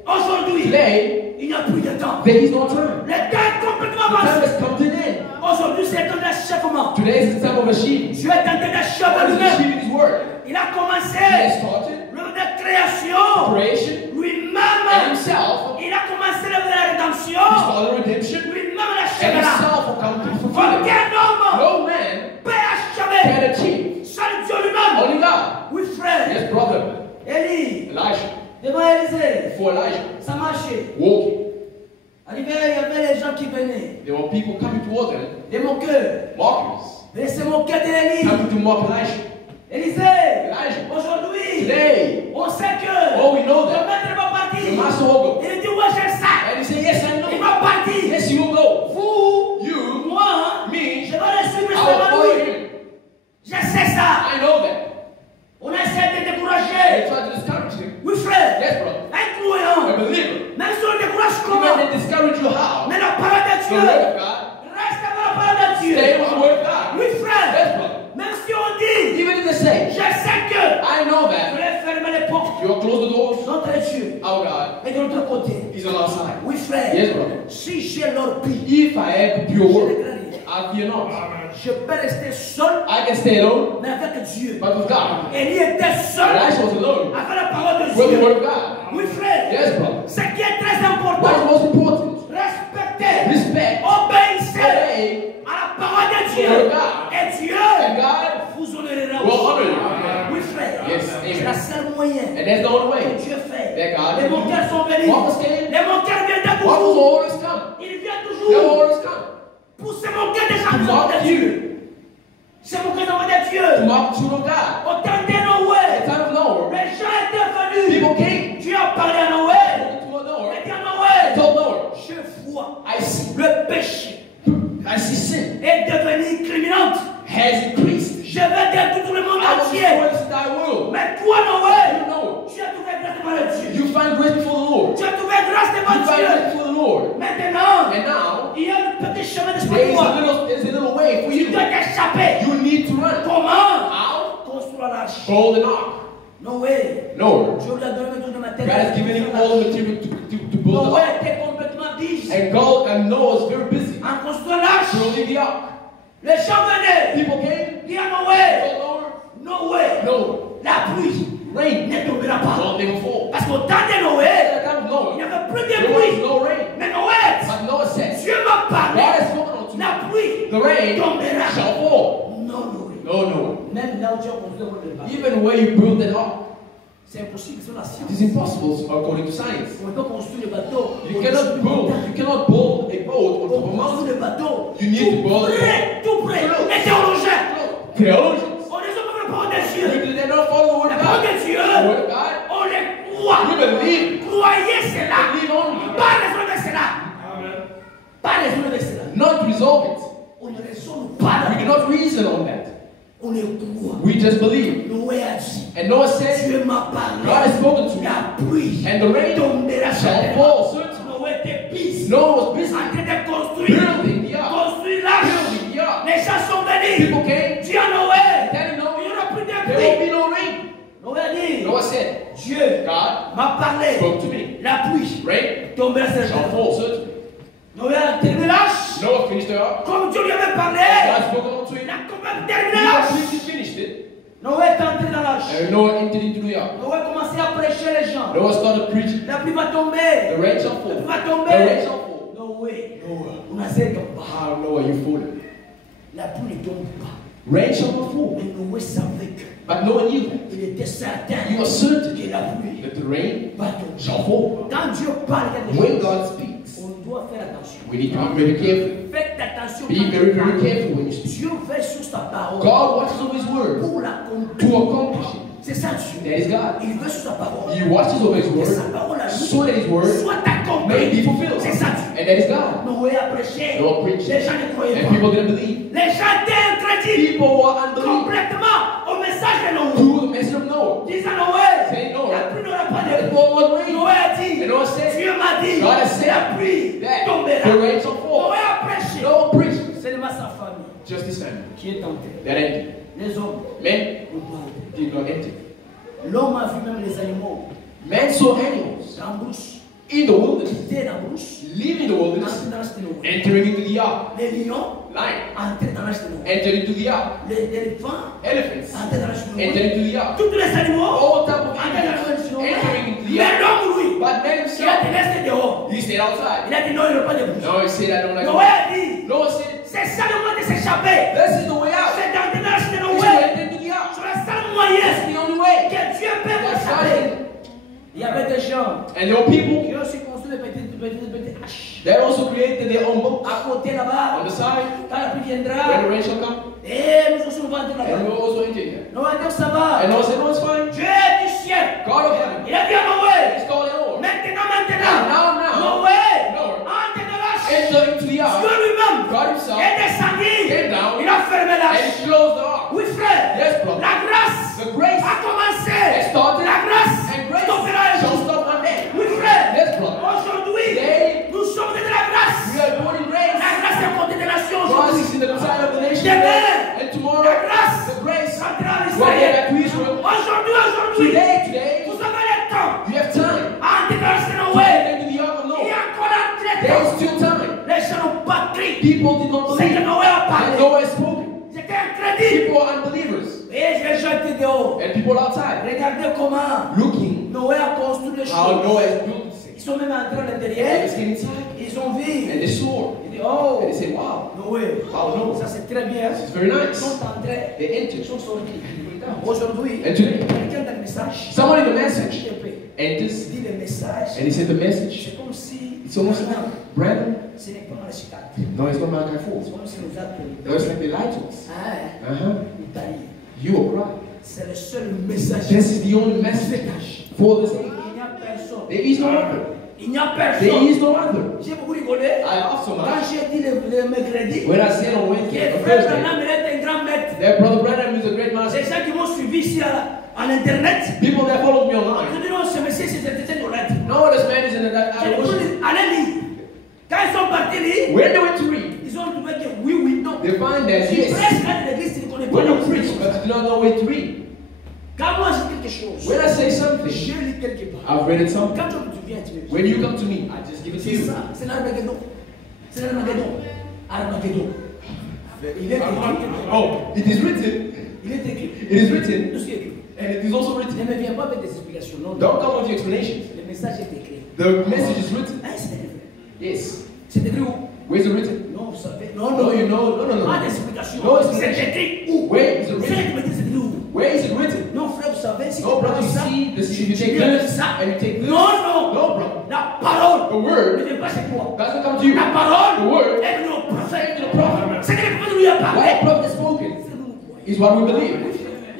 Aujourd'hui, Today, il n'y a plus de temps. there is no time. Le temps est complètement The time avancé. has come to an end. Aujourd'hui, c'est le temps d'achèvement. Today is the time of achieving. Dieu est en train d'achever God is lui-même. achieving His word. Il a He commencé has started l'œuvre de création. creation and Lui-même, Himself. il a commencé l'œuvre de la He rédemption. started redemption Lui-même and l'achèvera. Himself will come to fulfill it. Aucun homme No man peut achever. can achieve. Seul Dieu lui-même. Only God. Oui, frère. Yes, brother. Élie, Elijah. devant Élisée, Before Elijah, ça marchait. walking. Arrivé, il y avait les gens qui venaient. There were people coming towards them, Des moqueurs. mockers, Ils se moquaient d'Élie. coming to mock Elijah. Élisée, Elijah. aujourd'hui, Today, on sait que oh, we know le that. maître va partir. The master will go. Il dit, ouais, j'ai ça. And he said, yes, I Il know. va partir. Yes, you will go. Vous, You, moi, me, je vais le suivre I will jusqu'à follow lui. him. Je sais ça. I know that. On essaie de They décourager. tried to discourage him. Oui, frère. Yes, brother. Un A croyant. believer. Même si on le décourage Even comment. they discourage you how? Mais la parole de The Dieu word of God. reste dans la parole de Dieu. Stay with the word of God. Oui, frère. Yes, brother. Même si on dit, Even if they say, je sais que I know je that. vais fermer les portes. You will close the doors. Notre Dieu Our God est de l'autre côté. is on our side. Oui, frère. Yes, brother. Si j'ai leur vie, If I have je pure ne word, crains rien. I fear not. Je peux rester seul, I can stay alone, mais avec Dieu. but with God. Élie était seul Elijah was alone avec la parole de with the Dieu. word of God. Oui, frère. Yes, brother. Ce qui est très What is important, most important? respectez, Respect. obéissez Obey à la parole de the Dieu. word of God. Et Dieu And God vous honorera. will honor you. Oui, frère. Yes, C'est amen. la seule moyen And that's the only que way. Dieu fait. That God Les will do. moqueurs sont venus. What was came? Les moqueurs viennent de What was toujours. always come? Ils viennent They will toujours always come. pour se moquer des To gens mock de Dieu. you. Se moquer des gens de To Dieu. mock the children of God. Au temps de At Noé, the time of Noah, les gens étaient venus. people came. Dieu a parlé à Noé. To Noah. Il dit à They Noé, told Noah, je vois I see. le péché I see sin est devenu criminel. has increased. Je vais détruire tout le monde I will entier. destroy this entire world. Mais toi, You Noé, know, tu as trouvé grâce devant le Dieu. you find grace before the Lord. Tu as trouvé grâce You devant find Dieu. grace before the Lord. Maintenant, And now, il y a un petit chemin there's d'espoir pour toi. there's a little way for Tu you. dois t'échapper. You need to run. Comment? How? Construire l'arche. Build an ark. Noé, Noah. Dieu lui a donné tout de God matériel. has given him all the material to build the Noé ark. était complètement busy And Noah is very busy en construisant l'arche. building the ark. Les gens venaient. People came. Dis à Noé, Told Noé, Noah, la pluie rain. ne tombera pas. Don't they will fall. Parce qu'au temps de Noé, At the time of il Noah, n'y avait plus de there pluie. was no rain. Mais Noé, But Noah said, Dieu m'a God parlé. has spoken unto me. La pluie The rain tombera. shall fall. Non, Noé. No, no. Même là où tu as construit le bateau, Even where you build that ark, c'est impossible sur la it science. is impossible according to science. On ne peut pas construire le bateau. You cannot build a boat on top of a Pour mountain. construire le bateau, You need to build tout près. Les théologiens, Theologians. on les a pas la parole de Dieu. You did not follow the word La of parole God. de Dieu, The word of God. on les croit. You believe. Croyez cela. Believe only. Pas raison de cela. Pas raison de cela. Not resolve it. On ne raisonne pas. We do not reason on that. On les croit. We just believe. Noé a dit, And Noah said, Dieu m'a parlé. God has spoken to me. La pluie And the rain tombera sur la shall terre. fall. Certainly. Noé était busy. Noah was busy En train de construire. building the ark. Construire l'arche. Building the ark. Les gens sont venus. People came. Dieu à Noé. Telling Il n'y Noah, aura plus de there will pluie. be no rain. Noé a dit, Noah said, Dieu God m'a parlé. spoke to me. La pluie Rain tombera sur la shall terre. fall. Certainly. Noé a terminé l'arche. Noah finished the ark. Comme Dieu lui avait parlé. God spoke unto Il him. a quand même He terminé l'arche. completely finished it. Noé est entré dans l'arche. And Noah entered into the ark. Noé a commencé à prêcher les gens. Noah started preaching. La pluie va tomber. The rain shall La fall. pluie va The tomber. rain shall fall. Noé, unasema pas. Ah, Noah, you fool. La pluie ne tombe pas. Rain shall not fall. Mais Noé savait que But Noah knew that. il était certain He was certain que la pluie that the rain va tomber. shall fall. Quand Dieu parle quelque When chose, God speaks, on doit faire attention. we need to be very careful. Faites attention Be quand very, Dieu very parle. careful when you speak. Dieu veille sur sa parole God watches over His word pour to l'accomplir. accomplish it. C'est ça Dieu. That is God. Il veut sur sa parole. He watches over His Que sa word parole à lui so that His word soit may be accomplie. fulfilled. C'est ça Dieu. And And that is God. Noé a prêché. Noah preached. Les gens ne croyaient And pas. people didn't believe. Les gens étaient incrédules People were unbelieving complètement au message de Noé. to the message of Noah. Disant Noé, Saying Noah, la pluie n'aura pas the de Lord will rain. Noé a dit, And Noah said, Dieu m'a dit, God has said la pluie that tombera. the rain shall fall. Noé a prêché. Noah preached. Seulement sa famille Just his family. qui est tentée. That ended. Les hommes Men n'ont pas entré. did not enter. L'homme a vu même les animaux Men saw animals dans la brousse. in the wilderness, Quitter la brousse. living in the wilderness, Entrer dans l'arche de Noé. entering into the ark. Les lions Lion entrent dans l'arche de Noé. entered into the ark. Les éléphants Elephants entrent dans l'arche de Noé. entered into the ark. Tous les animaux All type of entrent dans l'arche animals de Noé. entering into the Mais ark. l'homme, lui, But man il a himself, été resté dehors. he stayed outside. Il a dit non, il ne veut pas de brousse. No, he said, I don't like Noé it. a dit, Noah said, c'est ça le moyen de s'échapper. this is the way out. C'est d'entrer dans l'arche de We Noé. should enter into the ark. C'est le seul moyen That's the only way. que Dieu peut vous That's échapper. God. Il y avait des gens And there were people qui ont aussi construit des petites haches. that also created their own boats À côté on là-bas, the side. quand la pluie When the viendra, rain shall come, et nous aussi nous allons entrer and we là-bas. also enter here. Noé a dit ça va. And Noah said, no, it's fine. Dieu du ciel. God of heaven, Il a dit à Noé, it's called an oar. maintenant, Now. Noé, Noah, entre dans l'arche. enter into the ark. Dieu lui-même God himself est descendu. came down Il a fermé and l'arche. closed the ark. Oui, frère. Yes, brother. La grâce The grace a commencé. has started, La grâce and grace stoppera un shall jour. stop one day. Oui, frère. Yes, brother. Aujourd'hui, Today, nous sommes de la grâce. we are born in grace. La grâce est côté des nations God aujourd'hui. is in the side of the nation. Demain, And tomorrow, la grâce the grace centrale will get Israël. back to Israel. Aujourd'hui, Today, vous avez le temps. you have time Entre dans l'arche de to Noé. get into the ark of Il y Noah. a encore un très There is temps. still time. Les gens n'ont pas crié. People did not C'est que believe. Noé a And parlé. Noah has spoken. J'étais incrédule. People are unbelievers. Et les gens étaient dehors. And people outside Regardez comment looking Noé a construit les how choses. Noah has built this Ils thing. sont même entrés à And l'intérieur. they came inside Ils ont vu. and they saw. Ils disent, oh, And they said, wow, Noé, wow, no, ça c'est très bien. this is very Ils nice. sont entrés. They Ils entered. sont sortis. Aujourd'hui, And today, quelqu'un dans le message, someone in the message il enters dit le message, and he said the message. c'est comme si It's almost like, Brandon, ce n'est pas un chicat. no, it's not Malachi C'est 4. comme si nous appelions. No, it's like they lied to us. Ah, Uh-huh. Italie. You will cry. C'est le seul message. This is the only message for this age. Il n'y a personne. There is no other. Il n'y a There personne. is no other. J'ai beaucoup rigolé. I laugh so Quand much. j'ai dit le mercredi, When I said on que Wednesday, on frère Thursday, Branham est un grand maître. that Brother Branham is a great Les master. gens qui m'ont suivi ici en internet, People that follow me ils online. ont dit non, ce monsieur c'est honnête. No, this man is in that. J'ai dit, allez lire. Quand ils sont partis lire, When they went to read, ils ont trouvé que oui, non. they find that Si yes, prêche à l'église, tu ne connais pas when you le preach, but you do not know where to read. Quand moi j'ai quelque chose, When I say something, je lis quelque part. I've read it something. Quand tu viens, tu me dis. When you come to me, I just give it to C'est you. ça, c'est l'Armageddon. C'est l'Armageddon. Armageddon. Il est écrit. Oh, it is written. Il est écrit. It is written, Tout ce qui est écrit. and it is also written. Ne me viens pas avec des explications. Non, Don't come with your explanations. Le message est écrit. The message is written. Ah, c'est écrit. Yes. C'est écrit où? Where's it written? Non, vous savez. Non, No, you know. No. Pas d'explication. No C'est explanation. écrit où? Where is it C'est written? écrit, c'est écrit où? Where is it written? Non, frère, vous savez, si No, tu brother, prends you ça, see, if you tu take lis this ça. and you take this. Non. No, brother. La parole The word ne vient pas chez toi. doesn't come to you. La parole The word est venue au prophète. to the prophet. C'est que le prophète lui a What parlé. the prophet has spoken C'est nous nous croyons. is what we believe.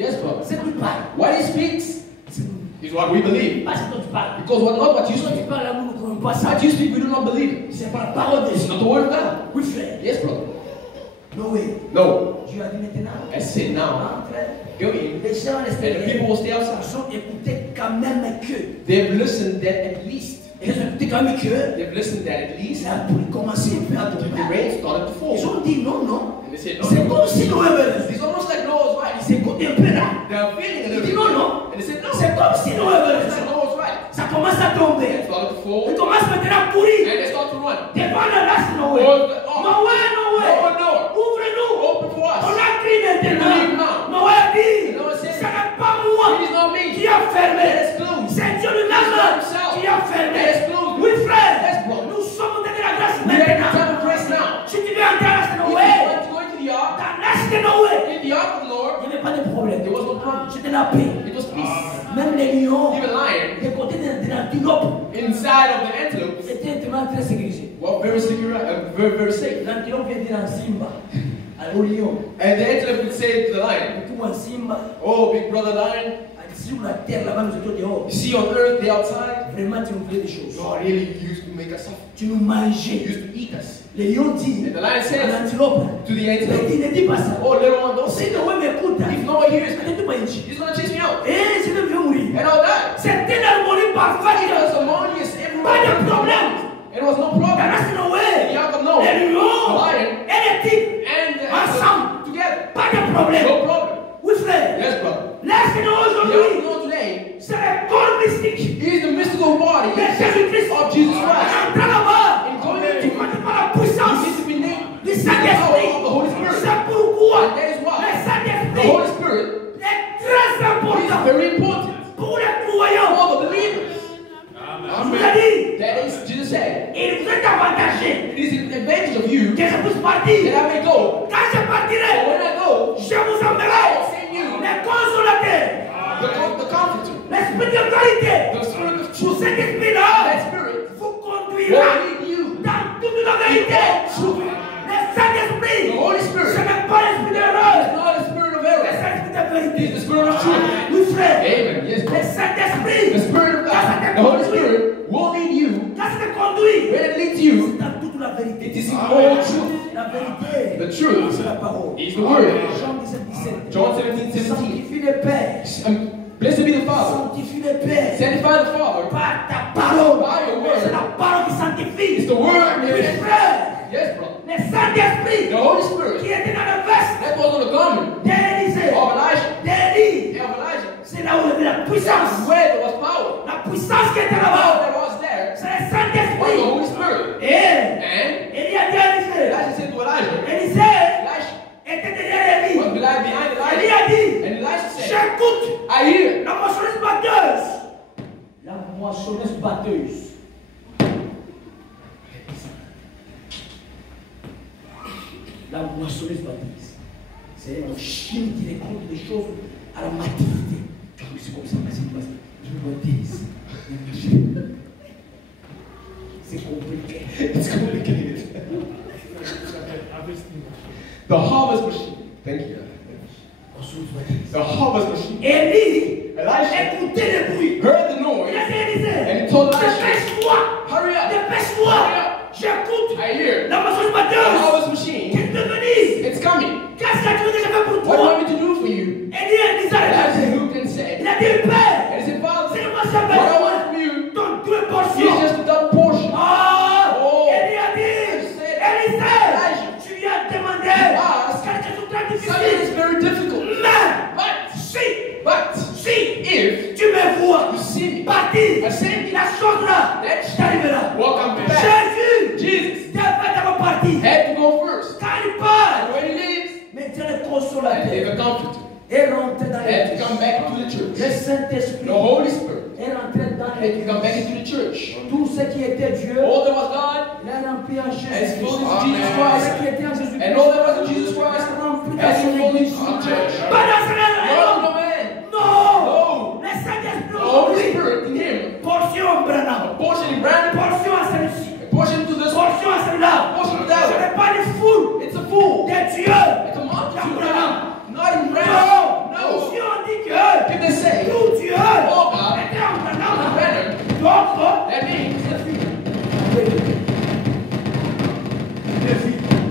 Yes, brother. C'est lui parle. What he speaks C'est nous. is what we believe. Pas ce dont tu parles. Because not what you Quand tu speak. parles là, nous ne croyons pas ça. What you speak, we do not believe it. C'est par la parole de It's Dieu. not the word of God. Oui, frère. Yes, brother. Noé. No. Dieu a dit maintenant. I said now. Entre. Go in. Les gens And the l'extérieur. people will stay Ils outside. ont écouté quand même que. They've listened that at least. Ils ont écouté quand même que. They've listened that at least. La pluie commençait un peu à The tomber. rain started to Ils fall. ont dit non. And they said, no, C'est no. comme si Noé avait raison. It's almost like Noah's right. Ils s'écoutent un peu là. They're feeling a Ils little disent bit. non. And they said, no. C'est comme si Noé avait It's like raison. Noah's right. Ça commence à tomber. It started to fall. Ils commencent maintenant à courir. And they start to run. Devant la race de Noé. Oh, Noé. Noah. Ouvre-nous. Open for On us. a crié Believe maintenant. now. Noé dit, Noah said, ce n'est pas moi It is not qui me. a fermé. It is closed. C'est Dieu lui-même qui a fermé. It is closed. Oui, frère. Yes, bro. Nous sommes dans la grâce We are in the maintenant. time of grace now. Si tu veux entrer à l'âge de If you Noé, want to go into the ark, dans l'âge de Noé, in the ark of the Lord, il n'y avait pas de problème. there was no problem. C'était la paix. It was peace. Même les lions, Even lion, des côtés de l'antilope, inside of the antelope, c'était tellement très sécurisé. were very secure, very safe. L'antilope vient dire en Simba, au lion. And the antelope would say to the lion, Tout en Simba, "Oh, big brother lion, a Sur la terre là-bas, nous étions dehors. You see, on earth, they outside. Vraiment, tu nous voulais des choses. God really used to make us suffer. Tu nous He mangeais. used to eat us. Le lion dit And the lion à says l'antilope, to the il antelope, ne dit pas ça. oh, little one, don't Si say le no. roi m'écoute, If no one hears me, peut-être tu m'as dit. he's going to chase me out. Et je vais mourir. And I'll die. C'était l'harmonie It parfaite. was harmonious Pas de everywhere. problème. It was no Dans problem. la The Sinoé, young of Noah, les the lions lion, et les tigres, and the ensemble. together. Pas de problème. No problem. Oui, frère. Yes, brother. Laisse-nous The young of aujourd'hui. Noah today C'est le corps mystique is the mystical body de Jésus-Christ. of Jesus Christ. Entrant là-bas, And going tu into connais pas la you puissance need to be named du the Saint-Esprit. power of the Holy Spirit. C'est pourquoi And that is le why the Saint-Esprit Holy Spirit est très is important very important pour les croyants. for the believers. Je vous ai dit, That is, Jesus said, il vous est avantagé it is an advantage of you que je puisse partir. that I may go. Quand je But partirai, when I go, je vous I will enverrai send you les consolateurs, the comforter, l'esprit de vérité. the spirit of Sous truth. cet esprit-là, That spirit vous will conduira lead you. dans toute la vérité. Le Saint-Esprit, The Holy ce Spirit n'est pas l'esprit is d'erreur, not a spirit of mais error. c'est l'esprit de It is vérité. the spirit of truth. Oui, frère. Amen. Yes, Le brother. Saint-Esprit, The spirit of God, the Holy Spirit will lead you. quand ça te conduit, When it leads you, c'est dans toute la vérité. it is in all truth. La vérité, The truth c'est la parole. is the word. Jean 17, 17. John 17:17. Sanctifie le Père. Blessed be the Father. Sanctifie le Père. Sanctify the Father. Par ta parole. By your word. C'est la parole qui sanctifie. It's the word. Oui, Yes, frère. yes, brother. Le Saint-Esprit The Holy Spirit qui était dans le veste that was on the garment d'Élisée, of Elijah. d'Élie. Of Elijah. C'est là où il y avait la puissance. That's where there was power. La puissance qui était The power là-bas. that was there C'est le was the Saint-Esprit. Holy Spirit. Et And Élie a dit à Élisée. Elijah said to Elijah, Élisée Elijah était derrière Élie. was behind Élie Elijah. a dit, And Elijah said, j'écoute I hear la moissonneuse batteuse. La moissonneuse batteuse. La moissonneuse batteuse. C'est un chien qui récolte des choses à la maturité. C'est comme ça, je me baptise. C'est compliqué. it's complicated. The harvest machine. Thank you. Moissonneuse batteuse. The harvest machine. Élie Elijah écoutait le bruit. heard the Il noise a dit à Élisée, and he told Elijah, dépêche-toi, hurry up. dépêche-toi. J'écoute I hear la moissonneuse the batteuse harvest qui machine. te venise. It's coming. Qu'est-ce que tu veux que je fasse pour What do you toi? want me to do for you? Élie a dit ça à Elijah Élisée. looked and said, Il a dit, Père, and he said, Father, c'est moi ça what I besoin. want from you Ton deux is portions. just a double portion. Ah! Oh. Élie a dit, Élisée, tu lui as demandé asked quelque chose de très Something is difficile. very difficult. Mais But si if tu me vois you see me partir, ascending, la chose là that t'arrivera. welcome back. Jésus Jesus devait d'abord partir. had to go first. Quand il part, And when he leaves, maintenant le and consolateur the comforter est rentré dans had to come l'église. back to the church. Le Saint-Esprit The Holy Spirit est rentré dans had to come back l'église. into the church. Tout ce qui était Dieu, All that was God il a rempli en has Jésus-Christ. filled into Tout Jesus ce Christ. qui était en Jésus-Christ, And all that was in Jesus Christ il a rempli dans has son filled église. into the church. Pas dans ce No, monde. no man. Non. No. Le Saint-Esprit The Holy aujourd'hui, Spirit in him. portion A Branham, portion in Brandon, portion à celui-ci, a portion to this one, portion à celui-là. portion to Ce that one. n'est pas des foules It's a fool. de Dieu. It's a multitude. Not in Brandon. Non. No. Si on dit que If they say, tout Dieu oh God, était en Branham, in Brandon, donc,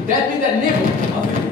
that means that nibble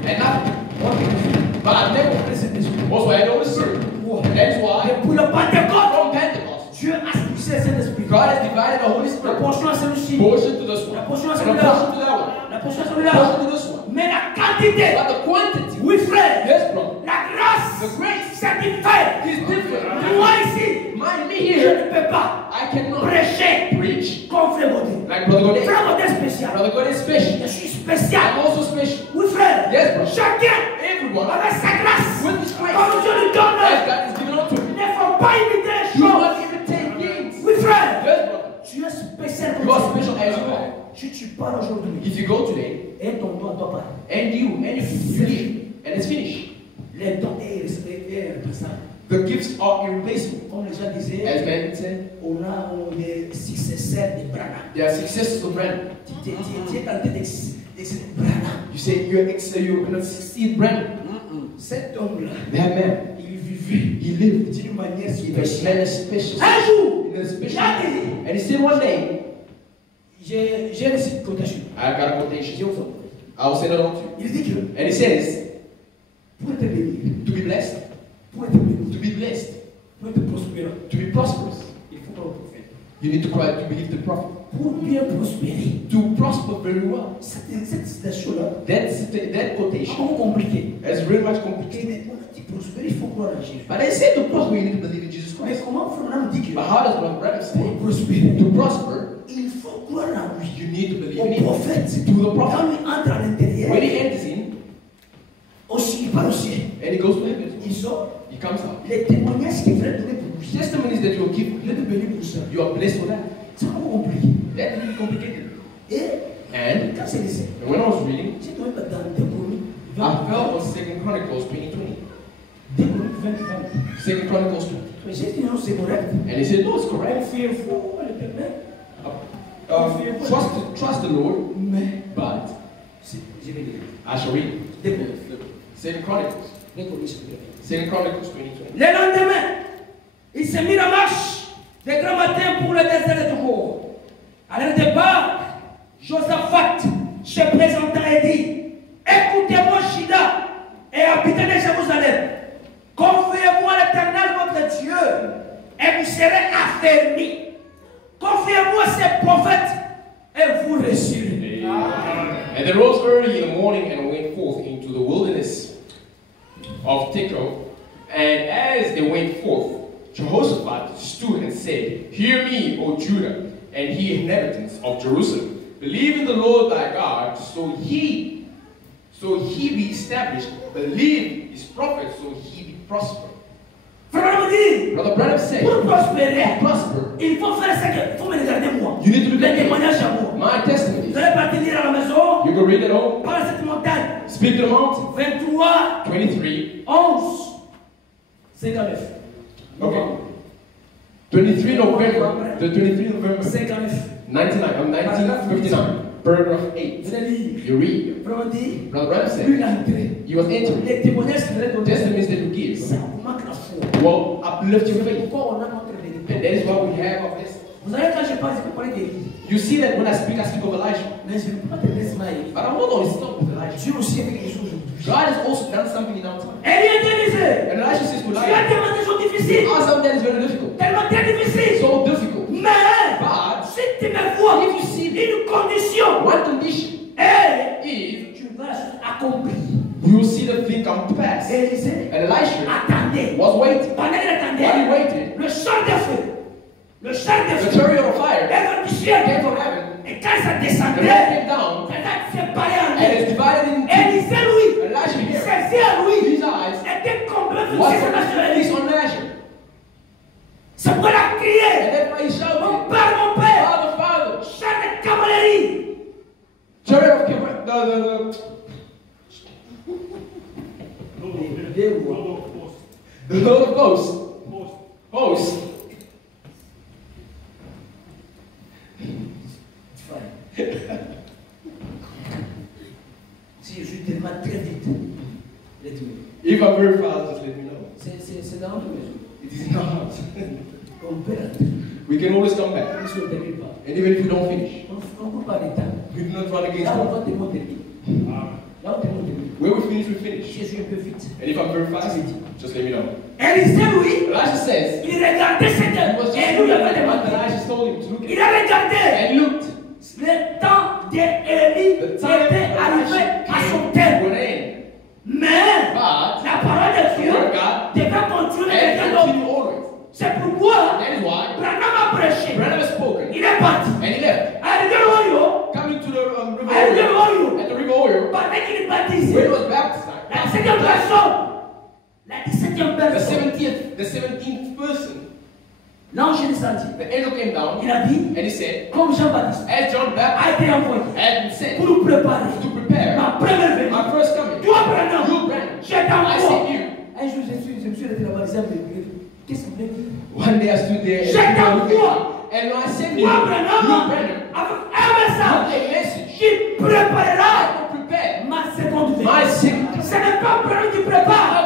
and not, but nibble also had Holy Spirit. And that's why pour le Pentecôte, from Pentecost, Dieu a spécié le Saint-Esprit. God has divided the Holy La Spirit. portion à celui-ci, Portion to this one, la and portion à a celui-là, portion to that one, la portion à a celui-là. portion to this one. Mais la quantité, But the quantity, oui frère, yes, brother, la grâce, the grace c'est différent. is different. Moi ici, Mind me je here, ne peux pas I cannot prêcher preach comme Frère Godin. like Brother Godet. Frère Godin spécial. Brother Godet is special. Je suis spécial. I'm also special. Oui frère, Yes, bro. chacun Everyone, avec sa grâce, with His grace, comme Dieu lui donne. as God has given unto Il me. ne faut pas imiter les You choses. must imitate things. Oui frère, Yes, brother. tu es spécial You are comme special ça. as you are. Si tu parles aujourd'hui, If you go today, et ton don doit parler. and you leave, and it's finished. Les dons est irréplaçable. The gifts are irreplaceable. Comme les gens disaient, As Ben said, on a des successeurs de Branham. they are successors of Brandon. Tu es en train d'exciter Branham. You say you're going to succeed Brandon. Cet homme-là, That man, il vivait he lived d'une manière in a spéciale. special, Un jour, in a il special, a dit, and he said one day, j'ai reçu quotation. I got a Je quotation. vous en prie. I will send it on to you. Il dit que And he says, pour être béni, to be blessed, pour être béni, to be blessed, pour être prospérant, to be prosperous, il faut croire au prophète. you need to cry to believe the prophet. Pour bien prospérer, To prosper very well. cette citation-là, That quotation comment compliqué. is very much Et complicated. maintenant, tu prospères, il faut croire en Jésus. But they say to prosper, you need to believe in Jesus Mais Christ. comment Frère dit que But how does one brother say? pour prospérer, To prosper, il faut croire en lui. you need to believe Au in him. prophète, To the prophet. quand il entre à l'intérieur, When he enters in, aussi, il part au ciel. and he goes to heaven, Il sort, he comes out. les témoignages qu'il va donner pour lui. Testimonies that you will give, Il est devenu pour ça. you are blessed for that. C'est vraiment compliqué. That's really complicated. Et And quand c'est lycée, when I was reading, j'ai trouvé dans Deutéronome I fell on 2 Chronicles 20:20. Deutéronome 20. 2 Chronicles 20. Mais j'ai dit non, c'est correct. And he said, no, it's correct. Confiez-vous à l'Éternel. Trust the Lord, Mais, but je vais lire. I shall read it. Deutéronome. 2 Chronicles. Deutéronome, s'il vous plaît. 2 Chronicles 20:20. Le lendemain, il s'est mis en marche de grand matin pour le désert de Togo. À leur départ, Josaphat se présenta et dit, écoutez-moi, Juda, et habitants de Jérusalem. Confiez-vous à l'Éternel, votre Dieu, et vous serez affermis. Confiez-vous à ses prophètes, et vous réussirez. And they rose early in the morning and went forth into the wilderness of Tekoa. And as they went forth, Jehoshaphat stood and said, hear me, O Judah, and ye inhabitants of Jerusalem. Believe in the Lord thy God, so he be established. Believe his prophets, so he be prospered. Frère me dit, Brother Branham said, pour prospérer, prosper. il faut faire ce que, il faut me regarder moi. You need to look Les at me. témoignages à moi. My Vous testimony. allez partir lire à la maison, You can read it all. par cette montagne. Speak to the mountain. 23, 23. 11, 59. Okay. 23 November. The 23 November. 59. 1959. Paragraph 8. Vous allez lire. You read. Frère me dit, Brother Branham lui said, l'entrée. he was entering. Les témoignages que vous allez donner, Testimonies that you give ça vous manque la foi. will uplift your C'est faith. pourquoi on a notre And vérité. that is why we have our blessing. Vous savez, quand je parle, je peux parler d'Élie. You see that when I speak of Elijah. Mais je ne peux pas te laisser mal Élie. But I'm not only stop with Elijah. Dieu aussi a fait quelque chose aujourd'hui. God has also done something in our time. Élie était disait, And Elijah says to tu as Elijah, tellement des choses difficiles, oh, something that is very difficult. tellement très difficiles. So difficult. Mais, But si tu me vois, if you see une condition, one condition et is tu vas accomplir. you will see the thing come to pass. Élisée And Elisha attendait. was waiting. Pendant qu'il While he attendait, waited, le char de feu, le char de the feu, chariot of fire est du ciel. came from heaven. Et quand ça The descendait, rain came down ça s'est séparé en and deux. is divided in two. Élisée, lui, Elisha here, ses yeux, lui, his eyes étaient complètement was fixés sur Élie. fixed on Elisha. C'est pourquoi il a crié, And that's why he mon shouted, père, mon père, Father, Father, char de cavalerie. chariot of the Lord of hosts, host. Si je suis tellement très vite, laisse-moi. If I'm very fast, just let me know. C'est dans notre maison. It is not. On peut rentrer. We can always come back. Même si on ne termine pas. And even if we don't finish, On ne coupe pas les temps. we do not run against Là, on God. va terminer. Là, on termine. When we finish, we finish. Si je suis un peu vite. And if I'm very fast, just let me know. Élisée, lui, Elisha says, il regardait cette he was just et looking lui avait at what demandé. Elisha told him to look Il at. a regardé. And he looked. Le temps d'Élie The time était arrivé à son terme. would end. Mais But la parole de Dieu word of God devait continuer de and faire l'autre. continue always. C'est pourquoi That is why Branham a prêché. Branham has spoken Il est parti. and he left. Arrivé au Oyo, Coming to the river arrivé au Oyo, Oyo, at the river Oyo, pendant qu'il est baptisé, when he was baptized, la 7e personne, la 17e personne, the 17th person, l'ange est descendu. the angel came down Il a dit, and he said, comme Jean-Baptiste as John Baptist a été envoyé had been sent pour nous préparer to prepare ma première venue. my first coming, Toi, Branham, you Branham, j'ai I t'envoyé. sent you. Un jour, je me suis arrêté là-bas, qu'est-ce que vous voulez dire? One day I stood there J'ai t'envoyé. and I sent you, Toi, you Branham, Branham, avec un message with a message qui préparera to prepare ma seconde venue. my second coming. Ce n'est pas Branham qui prépare.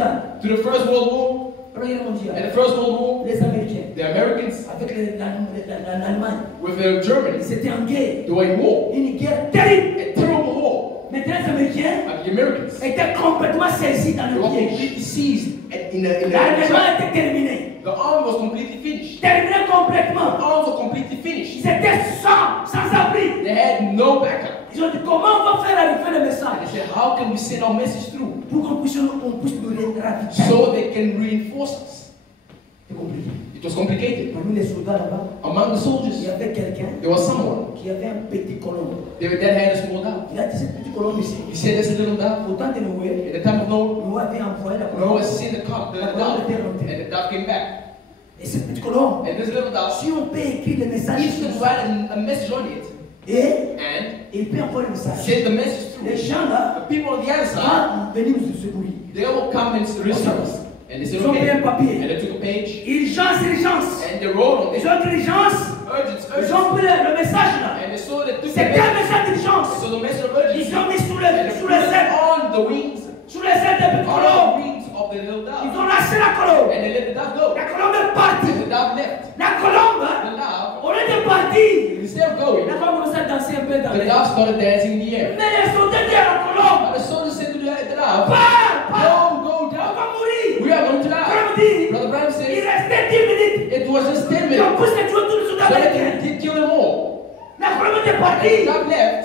mondiale, to the First World War. Première Guerre mondiale, And the First World War, les Américains, the Americans avec l'Allemagne, with the Germans, ils étaient en guerre. they were in war, Une guerre terrible. a terrible war. Maintenant, les Américains But the Americans, étaient complètement saisis dans they le were piège. completely seized in the L'Allemagne était terminée. The army was completely finished. Terminée The complètement. arms were completely finished. Ils étaient sans abri. They had no backup. Ils ont dit comment on va faire arriver le And message they said, how can we send our message through pour qu'on puisse nous ravitailler. so they can reinforce us? C'est compliqué. It was complicated. Parmi les soldats là-bas, Among the il soldiers, y avait quelqu'un there was someone qui avait un petit colombe. that had a small dove. Il a dit ce petit colombe ici. He said, there's a little dove. Au temps de Noé, At the time of Noah, Noé avait envoyé la Noah colombe. has seen the dove, and the dove came back. Et ce petit colombe, And this little dove, si on peut écrire le message he could write a message on it et and il peut envoyer le message. send the message Les through. gens là The people on the other side, vont venir nous secourir. they will come and receive us. And they said, Ils ont pris un okay. papier. And they took a page Urgence, urgence. and they wrote on Ils it, ont dit urgence. urgent, Ils urgent. ont pris le message là. And they saw that this C'était un message d'urgence. so the message of Ils urgency. ont mis sous And les they put it ailes. on the wings, Sous les ailes de petit on the colombe. wings of the little Ils dove. ont lâché la colombe. And they let the dove go. La colombe est partie. And the dove left. La colombe, The dove, au lieu de partir, instead of going, la colombe commençait à danser un peu dans the les dove started dancing in the air. Mais les soldats disent à la colombe, But the soldier said to the dove, pars, pars, go on down. va mourir. We are going to die. Colombe dit, Brother Branham il says, restait 10 minutes. it was just 10 Ils ont minutes. poussé tous les soldats So they américains. did kill them all. La colombe était And the partie. dove left.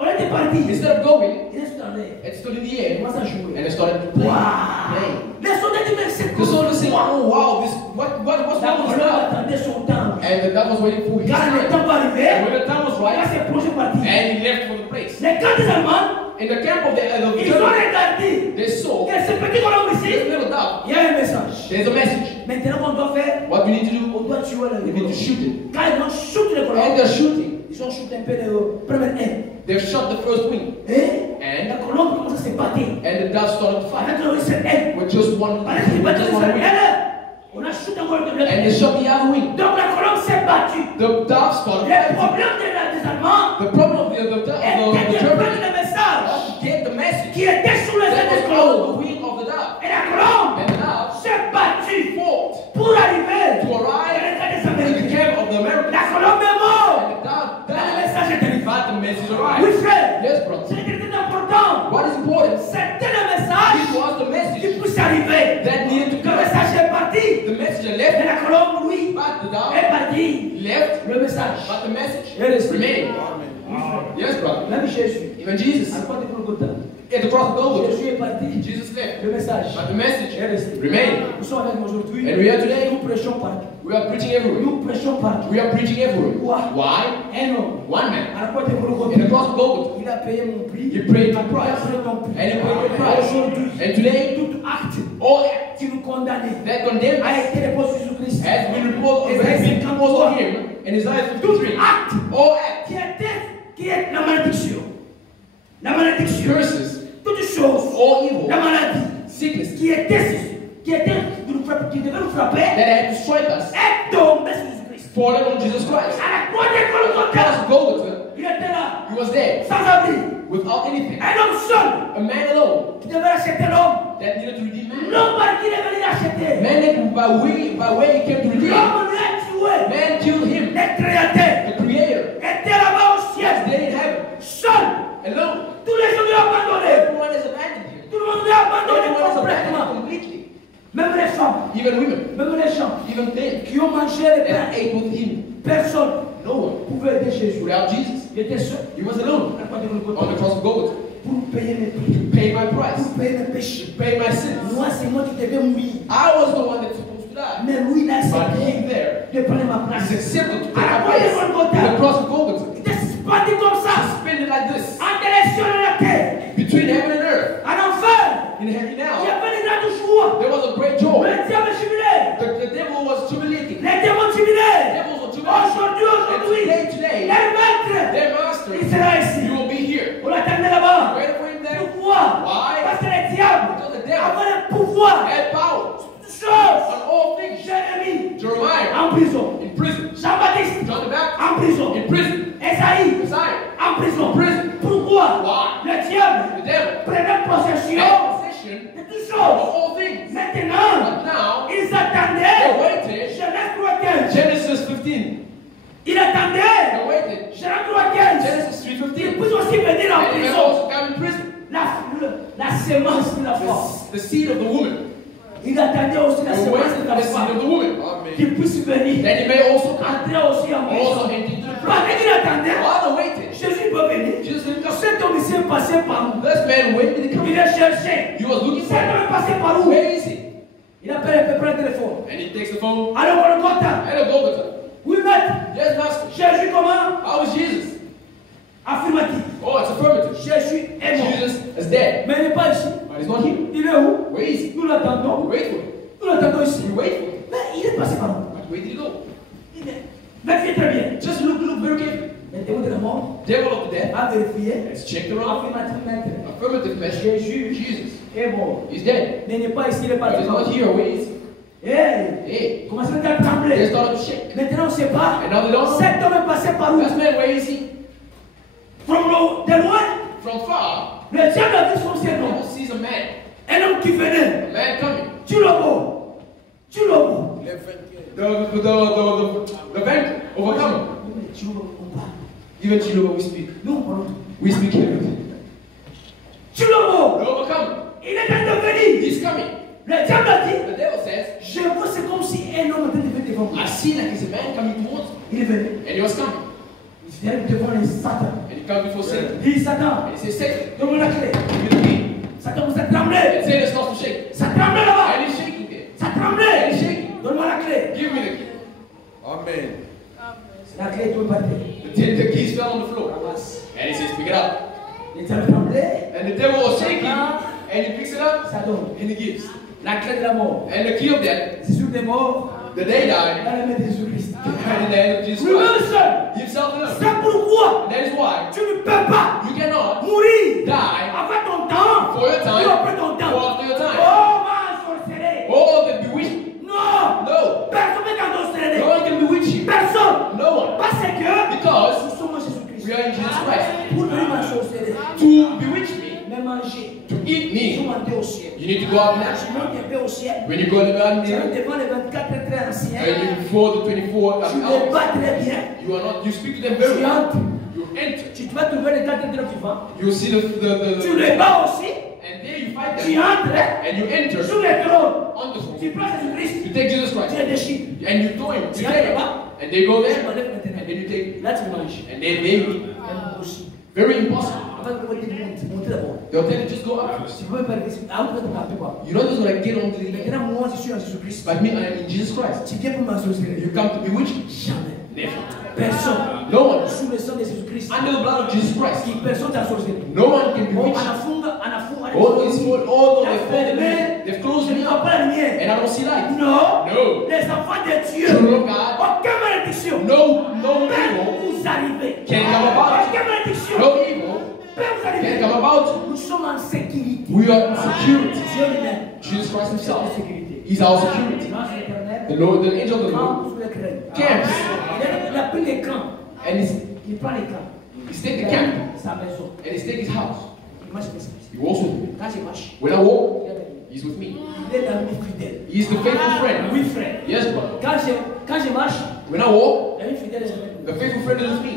On était parti. Instead of going, Il est dans l'air. it stood in the Il air. commence à jouer. And they started to play. Wow. Les soldats disent, mais c'est The soldier said, quoi? oh wow, this what's La wrong with this colombe dove? attendait son temps. And the dove was waiting for his Quand le time. temps va And arriver, when the time was il va right, se plonger partir. and he left for the place. Les camps des Allemands, In the camp of the ils ont Germans, regardé they saw que ce petit colombe this ici, little dove. il y a un message. There's a message. Maintenant, qu'on doit faire, What we need to do, on doit tuer le we need to colombe. shoot it. Quand ils ont shooté le And colombe, they're shooting. ils ont shooté un peu le premier aile. They've shot the first wing. Et And la colombe commence à se battre. and the dove started to fight Avec le seul aile. with just one wing. On a shooté encore le And they shot the other wing. Donc la colombe s'est battue. The dove started Le fighting. problème des Allemands The problem of the était de Germans prendre le message was to get the message qui était sous les ailes that des was on the colombe. wing of the dove. Et la colombe And the dove s'est battue fought pour arriver to dans arrive les camps des in the Américains. camp of the Americans. La colombe est morte. And the dove Le died. message est arrivé. But the message Oui, arrived. frère. Yes, brother. C'est très important. What is important? C'était le It message was the qui message puisse arriver. that needed to Le come. message est parti. The message Et left, la colombe, lui, but the dove est parti. left, Le message. but the message est resté. remained. Yes, brother. Même Jésus, Even Jesus, à quoi de Golgotha, at the cross of Golgotha, Jésus est parti. Jesus left, Le message but the message est resté. remained. Nous sommes avec nous aujourd'hui. And we are today. Nous prêchons partout. We are preaching everywhere. Nous prêchons partout. We are preaching everywhere. Why? Why? Un homme, One man, à la croix de Golgotha, in the cross of Golgotha, il a payé mon prix. he paid my Il a price. payé ton prix. And he paid your price. Aujourd'hui, And today, tout acte all acts qui nous condamne that condemn a us été déposé sur Jésus-Christ. has been imposed on him in Isaiah Tout 53. acte All acts, qui est la malédiction. La malédiction. curses, Toute chose. all evil, La maladie. sickness Qui devait nous frapper. that had to strike us Est tombé sur Jésus-Christ. fallen on Jesus Christ. À la croix de On the cross Golgotha, of Golgotha, il était là, he was there sans abri. without anything. Un homme seul A man alone qui devait acheter l'homme. that needed to redeem man. L'homme par qui devait l'acheter. Man that by way he came to redeem. L'homme lui a tué. Man killed him. Le créateur The creator était là-bas au was ciel. there in heaven. Seul. Alone. Tous les gens lui ont abandonné. Everyone is abandoned him. Tout le monde lui a abandonné Everyone is complètement. abandoned completely. Même les femmes, Even women, même les gens even men qui ont mangé le that pain. ate with him. Personne No one. ne pouvait aider Jésus. Without Jesus, Il était seul. he was alone À la croix de on the Golgotha. cross of Golgotha. Pour payer mes prix. To pay my price. Pour payer mes péchés. To pay my sins. Moi, c'est moi qui devais mourir. I was the one that's supposed to die. Mais lui, il a But accepté he there de prendre ma place. is accepted to À pay la my croix de price. Golgotha. The cross of Golgotha. Il était battu comme ça. Suspended like this. Entre les cieux et la terre. Between heaven and earth. En enfer. In heaven Il y now. avait une grande joie. There was a great joy. Le diable jubilait. The devil was jubilating. Les démons The jubilaient. devil was jubilating. Aujourd'hui. And today, Le maître. their master, Il sera ici. you will be here. On l'attendait là-bas. Wait for him there. Pourquoi? Why? Parce que le diable Because the devil avait le pouvoir. had power Toutes choses. on all things. Jérémie Jeremiah en prison. in prison. Jean-Baptiste John the Baptist en prison. in prison. Esaïe Messiah en prison. in prison. Pourquoi? Why? Le diable The devil prenait had possession possession perfection de toutes of choses. all things. Maintenant, But now, ils they attendaient. waited. Genèse 3:15. Genesis 15. Ils attendaient. They waited. Genèse 3:15. Genesis Ils 3:15. puissent aussi venir en And they prison. also come in prison. La sémence de la femme. The seed of the woman. Il attendait aussi la They sémence waited de for la the seed of femme. the woman. Qu'il puisse venir. That he may also come. Entrer aussi en Also prison. enter into the prison. Pendant qu'il attendait, While they waited, Jésus peut venir. Jesus didn't come. Cet homme ici est passé par nous. This man, when did he come? Il est cherché. He was looking for Cet homme him. est passé par où? Where is he? Il appelle un peu le téléphone. And he takes the phone. Alors on le contacte. And a Golgotha. Oui, maître. Yes, master. Jésus comment? How is Jesus? Affirmatif. Oh, it's affirmative. Jésus est mort. Jesus is dead. Mais il n'est pas ici. But he's not here. Il est où? Where is he? Nous l'attendons. We wait for him. Nous l'attendons ici. We wait for him. Mais il est passé par nous. But where did he go? Il est. Vérifiez très bien. Just look very carefully. Le démon de la mort Devil of the dead. a vérifié. Let's check the rock. Affirmativement. Affirmative message. Jésus Jesus est mort. is dead. Mais il n'est pas ici, il est But parti he's par not nous. here. Where is he? Hey! Hey. Commencez à They trembler. started to shake. Maintenant on ne sait pas. And now they don't know. Cet homme est passé par où? This man, where is he? De loin, From far, le diable a vu son he cerveau. sees a man. Un homme qui venait. A man coming. Tu le vois. Tu le vois. The bank overcome. Tu le vois pas. Even Chiluba, we speak. Nous on parle. We speak here. Tu le vois. The overcome. Il est en train de venir. He's coming. Le diable a dit. The devil says, Je vois, c'est comme si un homme était venu devant moi. I see like it's a man coming towards me. Il est venu. And he was coming. Il vient devant les Satan. And he comes before Satan. Il dit Satan, And he says, Satan, donne-moi la clé. give me the key. Satan vous a tremblé. And Satan starts to shake. Ça tremble là-bas. And he's shaking there. Ça And tremble. he's shaking. Donne-moi la clé. Give me the key. Amen. La clé est tombée par terre. The keys fell on the floor. Ramasse. And he says, pick it up. Le diable tremblait. And the devil was shaking. And he picks it up. Ça donne. And he gives. La clé de la mort. And the key of death, C'est sur des morts. the day died. Dans les mains de Jésus-Christ. And in the hand of Jesus Lui-même Christ. seul. Himself alone. C'est pourquoi And that is why tu ne peux pas you cannot mourir die avant ton temps. for your time Ou après ton or temps. after your time. Oh, ma sorcellerie. All the bewitched. Non. No. Personne ne peut sorcellerie. No one can bewitch you. Personne. No one. Parce que Because nous sommes en Jésus-Christ. we are in Jesus Christ. Pour venir ma sorcellerie. To bewitch me, Mais manger. to eat Il faut me, monter au ciel. you need to go out now. Je monte un peu au ciel. When you go in the garden Tu here, devant les 24 très anciens. and you before the 24 Tu ne hours, pas très bien. you are not. You speak to them Tu very well. entres. You enter. Tu vas trouver les 4 très vivants. You see Tu les bats aussi. and there you fight Tu them, entres and you enter sur les trônes. on the throne. Tu prends Jésus-Christ. You take Jesus Tu Christ, les déchires. and you throw him. Tu You entres take him, là-bas. and they go Tu there, m'enlèves maintenant. and then you take, Là, tu manges. and then they eat. Même aussi. Very impossible. Avant de monter d'abord. They'll tell you just go up first. Tu peux pas dire, ah, on peut te taper quoi. You're not just gonna get onto the Maintenant, moi, je suis en Jésus-Christ. But me, I am in Jesus Christ. Tu viens pour ma sorcellerie. You come to bewitch me. Jamais. Never. Personne. No one. Sous le sang de Jésus-Christ. Under the blood of Jesus Christ. Qui personne t'a sorcellerie. No one can Oh, bewitch you. anafunga. Although it's full, although they've folded me, they've closed Je ne me vois up, pas la lumière. and I don't see light. Non. No. Les enfants de Dieu. Children of God, Aucune malédiction. no evil Peut vous arriver. can come about. Aucune malédiction. No evil Peut vous can arriver. come about. Nous sommes en sécurité. We are in security. Dieu lui-même. Jesus Christ C'est Himself la sécurité. is our security. L'ange éternel. The Lord, the angel of the Lord, Campe sous les crênes. camps Il a pris l'écran. and Il prend l'écran. he's take the camp Sa maison. and he's take his house. Il marche comme ça. He walks with me. Quand je marche, When I walk, il est avec moi. he's with me. Il est l'ami fidèle. He is the faithful friend. Oui, frère. Yes, brother. Quand je marche, When I walk, l'ami fidèle est avec the moi. faithful friend is with me.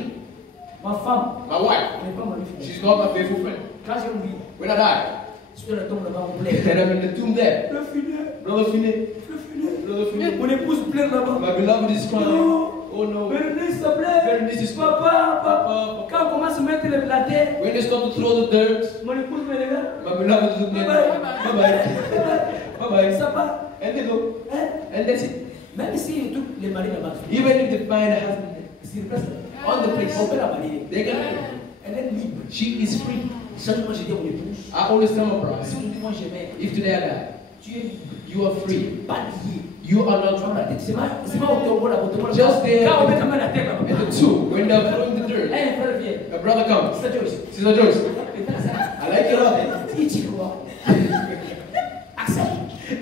Ma femme My wife, n'est pas mon ami fidèle. she's not my faithful friend. Quand je vis, When I die, sur le tombe là-bas, on plaît. and I'm in the tomb there, Le fidèle, Brother Finney, le fidèle. Brother Finney, Mon épouse pleure là-bas. my beloved is crying. Non. Oh no. Bernice, s'il te plaît. Bernice is Papa. Quand on commence à mettre la terre, When they start to throw the dirt, mon épouse me regarde. my beloved is looking at me. Bye bye. Bye bye. Ça va? And they go. Hein? And that's it. Même si tous les maris là-bas, Even if they find a husband sur place, on the place, on peut la marier. they can. Elle est libre. She is free. Chaque fois, je dis à mon épouse, I always tell my si bride, moi j'aimais, if today I die, tu es libre. you are free. Pas lié. You are not Tu vois, bound. c'est pas au tombeau là, au tombeau là. Just there. Quand on met quand même la terre là-bas. And the two, when they're throwing the dirt, Eh, frère, viens. a brother comes. C'est Joyce. Sister Joyce, I I like your love. Si tu crois, accepte.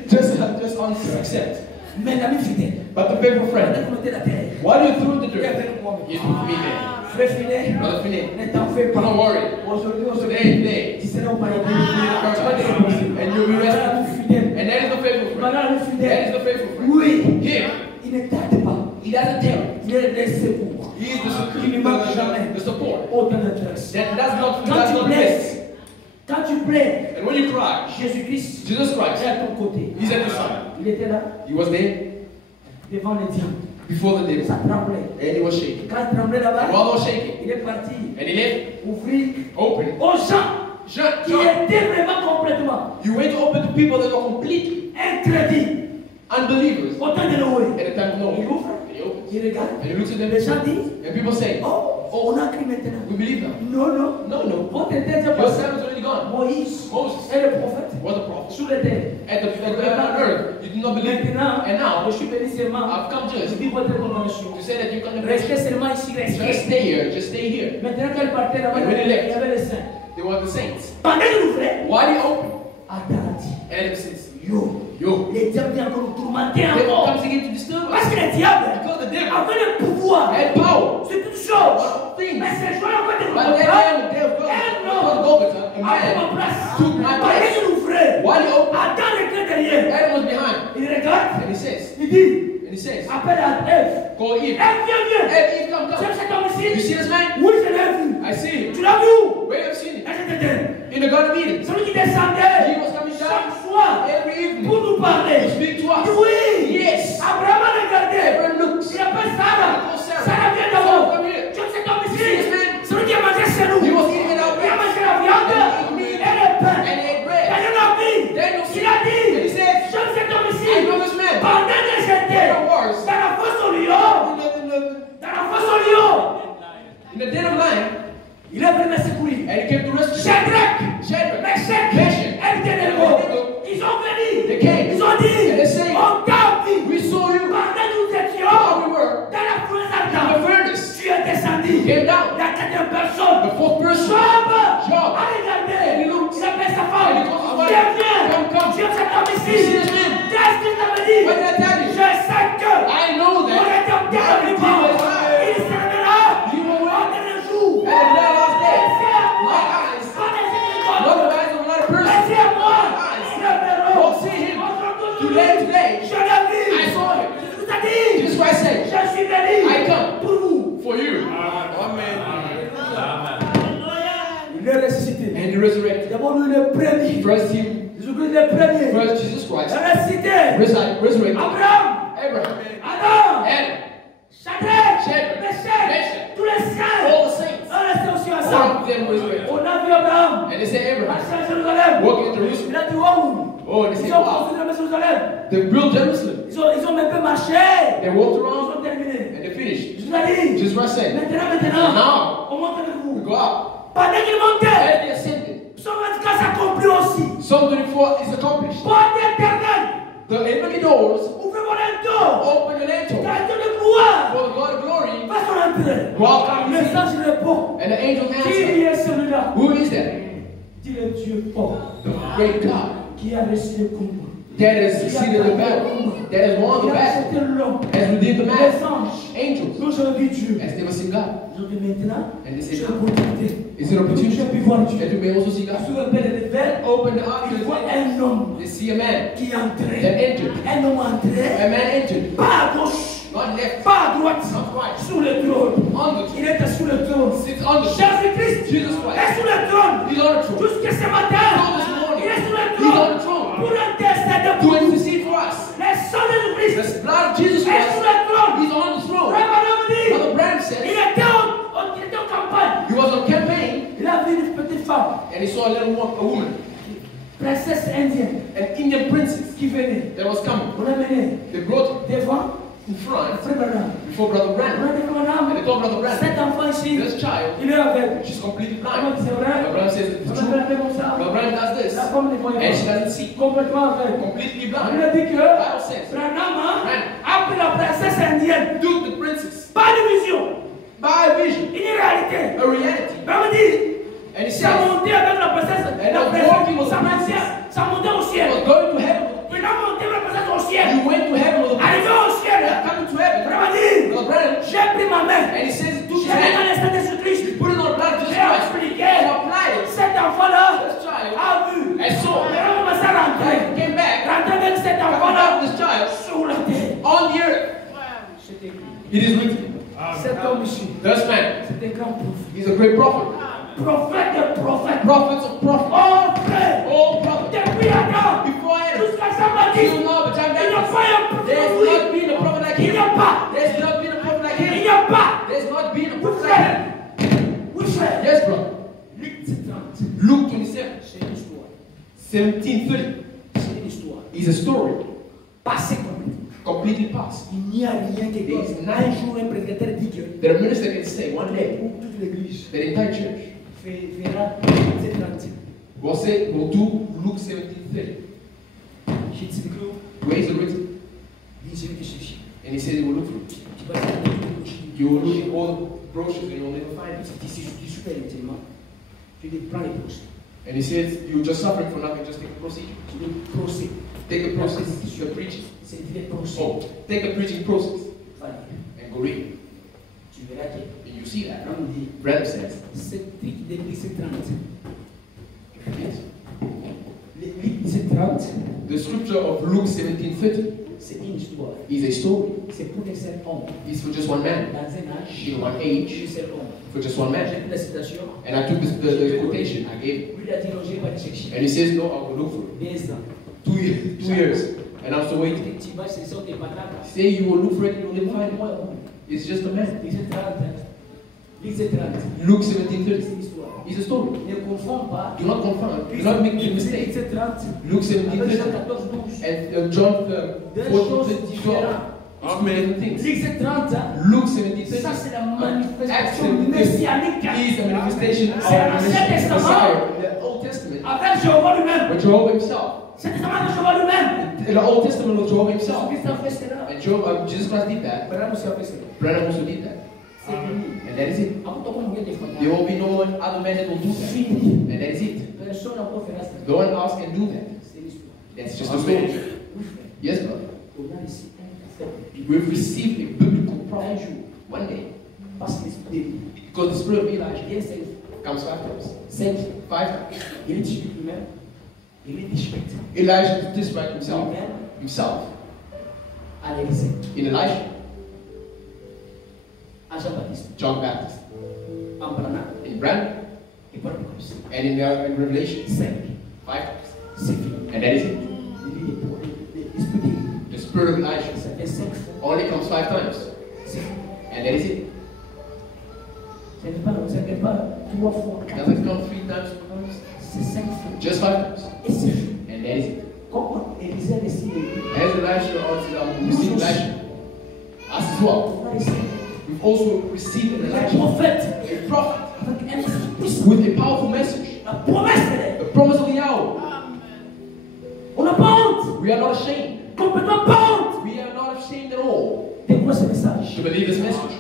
Just answer, accept. Mais l'ami fidèle, But the faithful pendant friend, qu'on mettait la terre, why do you throw the il est dirt? avec moi. He's with me there. Frère fidèle, Brother Finney, ne t'en fais pas. don't worry. Aujourd'hui, Today, tu seras au palais de and you'll be pleures, And when you cry, Jésus-Christ Jesus est Christ, à ton côté. He's at your side. Il était là, He was there devant les diables. before the devil. Ça tremblait. And he was shaking. Quand il tremblait And là-bas, while he was shaking, il est parti and he left ouvrir open. aux gens John, qui John, étaient vraiment complètement you went to open to people that were completely incrédules. unbelievers Au temps de Noé, at the time of il Noah. ouvre, And he opens. il regarde. And he looks at them. Les gens disent, And people say, oh, on a cru maintenant. we believe now. Non, non. No, no. Votre était déjà Your passé. servant's already gone. Moïse Moses est le prophète was a prophet. sur la terre. At the earth, you did not believe. Maintenant, And now, je suis venu seulement I've come je just dis votre convention. to say that you can Restez seulement ici, just restez. stay here. Just stay here. Maintenant qu'elle partait là-bas, And when he il left, y avait les saints. they were the saints. Pendant qu'il ouvrait, Why did he open? Adam dit, Adam says, yo, yo, les diables viennent encore nous tourmenter devil encore. comes again to disturb Parce us. que les diables Because the devil avaient le pouvoir had power. sur toutes choses. What things? Mais ces gens ont fait des But then the devil un Golgotha, a homme avait ma man place. took my Pendant place. qu'il ouvrait, While he opened, Adam était derrière. Adam was behind. Il regarde, And he says, il dit, appelle à Ève. call Eve. Ève, viens. Hey, Eve, come, Tu as come. cet homme You ici? see this man? Oui, je l'ai vu. I see him. Tu l'as vu où? Where have you seen him? Elle était In the Garden of Eden. celui qui descendait He was coming chaque down fois every evening pour nous parler. to speak to us. Oui. Yes. Abraham a regardé. Abraham looks. Il appelle Sarah. Oh, Sarah. Sarah vient Sarah, d'abord. come here. Tu as cet homme You see this ici? man? Celui qui a mangé chez nous. He was eating our Il a bread. mangé la viande And he et ate le pain. And he ate bread. Daniel a dit. Daniel Il a dit. And he said, J'aime cet homme ici. I know this man. Pendant que j'étais There was dans la fosse au lion. Dans la fosse au lion. in the den of lion, Il est venu me secourir. and he came to rescue Shadrach, Shadrach, Meshach, Meshach, Abednego. Abednego. Ils ont venu. They came. Ils ont dit, And they say, on t'a vu. We saw you Pendant que nous how étions we were dans la fosse in the ardente, furnace. tu es descendu. Came down. Il y a 4 personnes. The fourth person. Job Job. a regardé. And he looked. Il appelle sa And femme. he told his wife, Viens. Come. Dieu cet homme ici. You see this man? Qu'est-ce qu'il t'avait dit? What did I tell you? Je sais que I know on that est en terre every vivant. people is alive. Il servira He will au win. dernier jour. And in the last day, My eyes, pas des not écoles. the eyes of another person. Laissez-moi. Eyes. Je verrai. Don't see him. Today. Je l'ai vu. I saw him. Je vous ai dit. This is why I say, Je suis venu I come pour vous. for you. Il est ressuscité. And he resurrected. D'abord, nous le premier. First him, Jésus-Christ le premier. first Jesus Christ, Il est ressuscité. resurrected Abraham, Abraham, Adam, Adam, Shadrach, Shadrach, Meshach, Meshach, tous les saints. all the saints. Sont restés aussi All ensemble. of them resurrected. On a vu Abraham And they say Abraham, marcher à Jérusalem. walking in Jerusalem. Il a dit wow. Oh, and they say, Ils ont wow, construit la maison de Jérusalem. they built Jerusalem. Ils ont même peu marché. They walked Ils around ont terminé. and they finished. Je vous ai dit. Jesus Christ said, Maintenant, now on monte avec we vous. go out. Pendant qu'il montait, And they ascended. Psaume 24 s'accomplit aussi. Psalm 24 is accomplished. Porte éternelle, The heavenly doors ouvrez-moi le dos. open the lintel Car Dieu de gloire for the God of glory. va son entrée. Welcome. Le sang sur le pont. And the angel Qui answered, est celui-là? who is that? Dit le Dieu fort The great God qui a reçu le combat. that has succeeded the battle, that has won the Il a battle, accepté l'homme. has redeemed the Les man. anges. Angels Nous avons vu Dieu. has never seen God. Ils ont dit maintenant, And they je say, vais profiter. is it an opportunity Je peux voir Dieu. that you may also see God? Sous le père de l'hiver, Open the eyes il of voit the un homme They see a man qui est that entré. entered. Un homme entré. A man entered, Pas à gauche, not left, pas à droite. not right, Sous le trône. on the Il était sous le trône. sits on the Jésus-Christ Jesus est Christ. sous le trône. He's on the throne. Jusqu'à ce matin, All this morning, il est sous le he's on trône. the throne Pour intercéder to pour nous. intercede for us. Le sang de Jésus-Christ The blood of Jesus est sous Christ, le trône. he's on the throne. Frère Madame dit, Brother Branham il said était en campagne. he was on campaign Il a vu une petite femme, and he saw a woman, princesse indienne, an Indian princess qui venait. that was coming. On l'a menée They brought her devant in front Frère Madame. before Brother On Branham. a dit, And they Madame, told Brother Branham, cet enfant ici, this child, il est aveugle. she's completely Comment blind. c'est vrai? Brother Branham says On it's a true. fait comme ça. Brother Branham does this La femme ne voyait and she pas. doesn't see. Complètement aveugle. Completely On blind. lui a dit que Bible says, Branham a pris la princesse indienne. took the princess Pas de vision, by vision, une réalité. a reality. Branham dit, And he ça says, montait avec la princesse. And La the princesse, walking of ça the montait, princess. ça montait au he ciel. was going to heaven. Il a monté la princesse au ciel. You went to heaven with a Arrivé princess. au ciel. Coming to heaven. Branham dit, Brother Branham, j'ai pris ma main. and he says, he took J'ai his mis dans hand, l'instant de Jésus-Christ. he put it on the blood of Jesus J'ai Christ, expliqué. and applied it. Cet enfant-là This child, a vu. and saw, Mais on commence à rentrer. came back, Rentrer avec cet coming enfant-là back with this child sur la terre. on the earth. C'est écrit. It is written. Cet homme ici, This man, c'est un grand prophète. he's a great prophet. Prophète de prophète. Prophets of prophets. Oh frère, a pas. There's not been a prophet like Il him. n'y a pas. There's not been a Oui, prophet like him. frère. Oui, frère. Yes, brother. Luc 30. Luke 27, C'est une histoire. 17:30 C'est une histoire. is a story Passé complètement. completely past. Il n'y a rien qui There is doit. none. Un jour, un prédicateur dit que That a minister can say one day pour toute l'église that the entire church verra Luc 30. will do Luke 17:30. J'ai dit que Where is it written? dit celui qui cherche. And he says he will look for it. Tu vas faire tout le You will look at all the brochures and you will never find it. Si je dis super intelligent, tu dis prends les procès. And he says you're just suffering for nothing, just take the procedure. Tu dis procès. Take the process, the preaching. C'est dit les procès. Oh, take the preaching process Voilà. and go read it. Tu verras que And you see that. l'homme dit Brother says, c'est truc de Luc 30. yes. Luc 30, The scripture of Luke 17:30 c'est une histoire. is a story. C'est pour un seul homme. It's for just one man. Dans un âge, In one age, un seul homme. for just one J'ai man. pris la citation. And I took the quotation I gave. Lui, il a dit non, je vais pas te chercher. And he says, no, I will look for it. 2 ans. 2 years. 2 years. And I'm still waiting. Et tu vas, c'est ça, t'es pas là. Say you will look for it, you will never find Moi, it. It's just a man. Luc 30. Luc 30. Luke C'est 17:30 une histoire. is a story. Ne confonds pas. Do not confound. Do not make the mistake. Luc 30. Luke Avec Jean 17:30 14, 12. and John Deux 14, choses 12. différentes. Amen. Things. Luc 30. Luke Ça, 17:30 c'est la manifestation Actually, messianique. is a manifestation of C'est the l'Ancien Testament. Messiah, the Old Testament, Avec Jéhovah lui-même. but Jehovah himself. C'est le testament de Jéhovah lui-même. In the Old Testament of Jehovah himself. Jésus-Christ a fait cela. And Jesus Christ did that. Abraham aussi a fait cela. Branham also did that. C'est fini. And that is it. Après, on va des fois. There will be no one other man that will do that. Fini. And that is it. Personne encore fera cela. No one else can do that. C'est l'histoire. That's just a story. Oui, frère. Yes, brother. On a ici un café. We've received a biblical Un prophet jour. one day. Parce que l'esprit Because the spirit of Elijah vient 5 fois. comes 5 times. 5 fois. 5 times. Il est disputé lui-même. Il est disputé. Elijah disrespect himself. Lui-même Himself. à l'Élysée. In Elisha, À Jean-Baptiste. John Baptist. En Branham. In Branham, Et pour le plus. and in Revelation, 5. 5 times. C'est fini. And that is it. L'esprit The spirit of Elijah ça fait 5 fois. only comes 5 times. C'est fini. And that is it. Ça ne fait pas 3 fois, 4 Doesn't fois. come 3 times, 4 times. C'est 5 fois. Just 5 times. Et c'est fini. And that is it. Comment Élisée a décidé As Elisha received Elisha, us as well, on a essayé we've also received an le Elijah, prophète a prophet, avec un message puissant. with a powerful message, La promesse de the promise of the hour. on n'a pas honte. We are not ashamed. Complètement pas honte. We are not ashamed at all De quoi ce message? to believe this message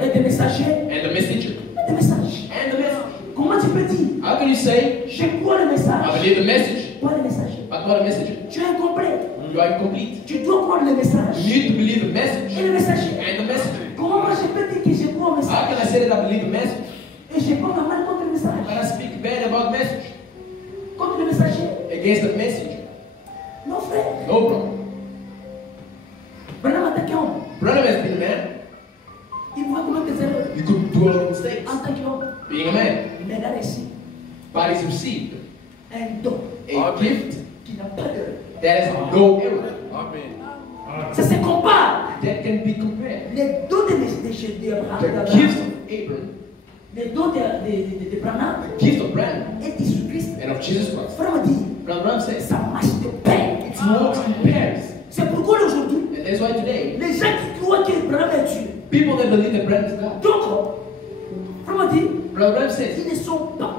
Et des messagers. and the messenger Et des messages. and the message. Comment tu peux dire How can you say, je crois le I message, believe the message, pas le messager? but not a messenger? Tu es incomplet. You are incomplete. Tu dois croire le message You need to believe the et message le messager. and the messenger. Comment moi je peux dire que je crois au How message can I say that I believe the message, et je crois mal contre le but I message? speak bad about the message Contre le messager? against the messenger? Non frère. No, bro. Branham attaqué homme. Branham has been a man. Il voit comment des erreurs You could do a lot of mistakes en tant qu'homme. being a man, Mais il a réussi but he's received un don a gift qui n'a pas d'erreur. that has no error, Ça se compare. that can be compared. Les dons The d'Abraham, gifts of Abram, les dons de Branham the gift of Branham, et de Jésus-Christ. and of Jesus Christ. Frère dit, Brother Branham says, ça marche de paix. it's works in pairs. C'est pourquoi aujourd'hui, And that's why today, les gens qui croient que Branham est Dieu. people that believe that Branham is God. Donc, frère dit, Brother Branham says, ils ne sont pas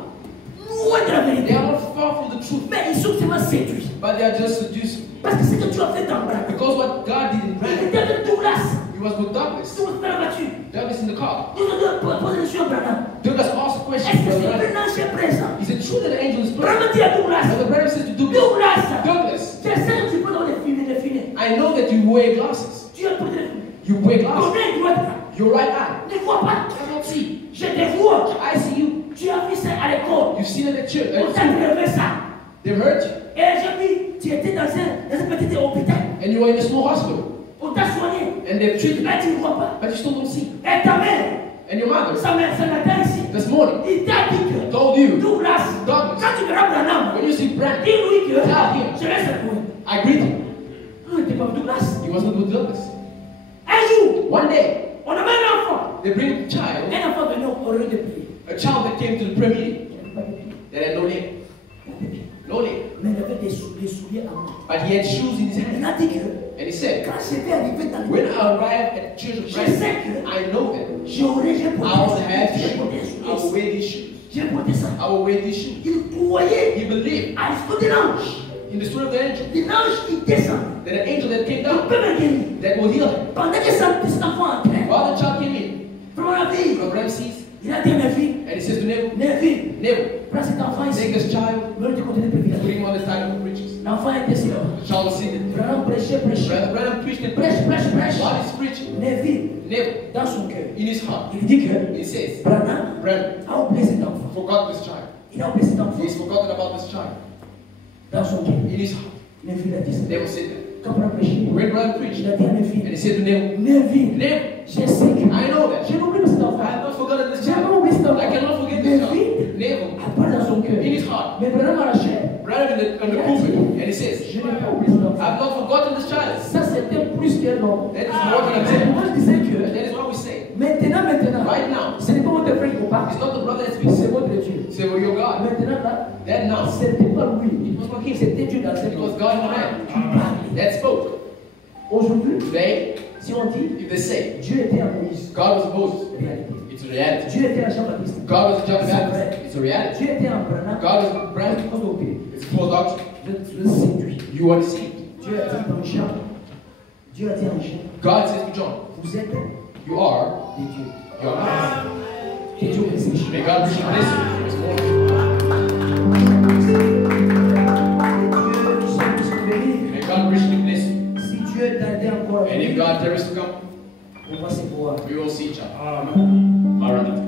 loin de la they vérité. are not far from the truth, Mais ils sont seulement séduits. but they are just seduced. Parce que ce que tu as fait dans Branham, Because what God did in il Branham, était avec Douglas. he was with Douglas. Douglas dans la voiture. Douglas in the car. Nous avons posé la question à Branham. Douglas asked a question Est-ce to que Brother c'est Branham. un ange présent? Is it true that the angel is present? Branham dit à Douglas, Brother Branham says to Douglas, Douglas, Douglas, je sais que tu peux dans les filets. I know that you wear glasses. Tu as posé les filets. You wear Ton glasses. œil droit Your right eye ne vois pas. cannot see. Je te vois. I see you. Tu as vu ça à l'école. You've seen it at church. On t'a prélevé ça. They've hurt you. Et j'ai vu, tu étais dans un petit hôpital. And you were in a small hospital. On t'a soigné. And they've treated you. Mais tu ne vois pas. But you still don't see. Et ta mère, And your mother, sa mère, ce matin ici, this morning, il t'a dit que told you, Douglas, Douglas, quand tu verras Branham, when you see Branham, dis-lui que tell him, je laisse le courir. I greet him. Non, il n'était pas Douglas. He wasn't with Douglas. Un jour, day, on avait un enfant. they bring a child, Un enfant venu au lieu de prier. a child that came to the prayer meeting Il n'avait pas de pied. that had no leg. No leg. Mais il avait des souliers à main. But he had shoes in his Il hand. a dit que And he said, quand je vais arriver dans when l'église, I arrive at Church of je Christ, sais que I know that j'ai I will have j'ai porté shoes. des I will souliers. wear these shoes. J'ai porté ça. I will wear these shoes. Il croyait He believed à l'esprit de l'ange. in the spirit of the angel De l'ange qui descend. that an angel that came Il down peut me guérir. that will heal him. Pendant que cet enfant entrait, While the child came in prends la vie. from Ramses, Il a dit à mes filles, and he says to Neville, mes filles, Neville, prends cet enfant take ici. this child, Me du côté des put privilèges. him on the side of the preachers. L'enfant était assis là. The child was seated. Branham prêchait, prêchait. Brother preached and Prêche, preached. prêche, prêche. While he's preaching, Mes filles, Neville, dans son cœur, in his heart, il dit que he says, Branham Brother, a oublié cet enfant. forgot this child. Il a oublié cet enfant He's forgotten about this child. dans son cœur. In his heart. Mes filles, il a dit ça. Neville said that. Quand Branham prêchait, When brother preached, il a dit à mes and filles, he said to Neville, mes filles, Neville, je sais que I know that. j'ai oublié cet I enfant. have not forgotten this J'ai child. pas oublié cet enfant. I cannot forget Mes this child. filles, Neville, à part dans son cœur. in his heart, Mais Branham a lâché. brother in the pulpit, and he says, Je n'ai pas oublié cet I enfant. have not forgotten this child. Ça, c'était plus qu'un homme. That is more than a C'est man. moi je disais que That is what we say. maintenant, Right now, ce n'est pas votre frère qui vous parle, it's not the brother that speaks. c'est votre Dieu. Say, well, you're God. Maintenant, là, That now, c'était pas lui. it was not him. C'était Dieu dans cette It was God in the man qui parle. that spoke. Aujourd'hui, Today, si on dit if they say Dieu était à Moïse, God was Moses, réalité. it's a reality. Dieu était à Jean-Baptiste. God was John the Baptist, it's a reality. Dieu était à Branham. God was Brandon, it's a false doctrine. Je le séduis. You are deceived. Dieu a dit dans Jean. Dieu a dit en Jean. God says to John, Vous êtes you are des dieux. your God. Que Dieu vous exige. May God richly bless you this morning. Dieu nous sommes tous bénis. May God richly bless you. Si Dieu tardait encore à And if venir, God tarries to come, on va se voir. we will see each other. Amen. Maranatha.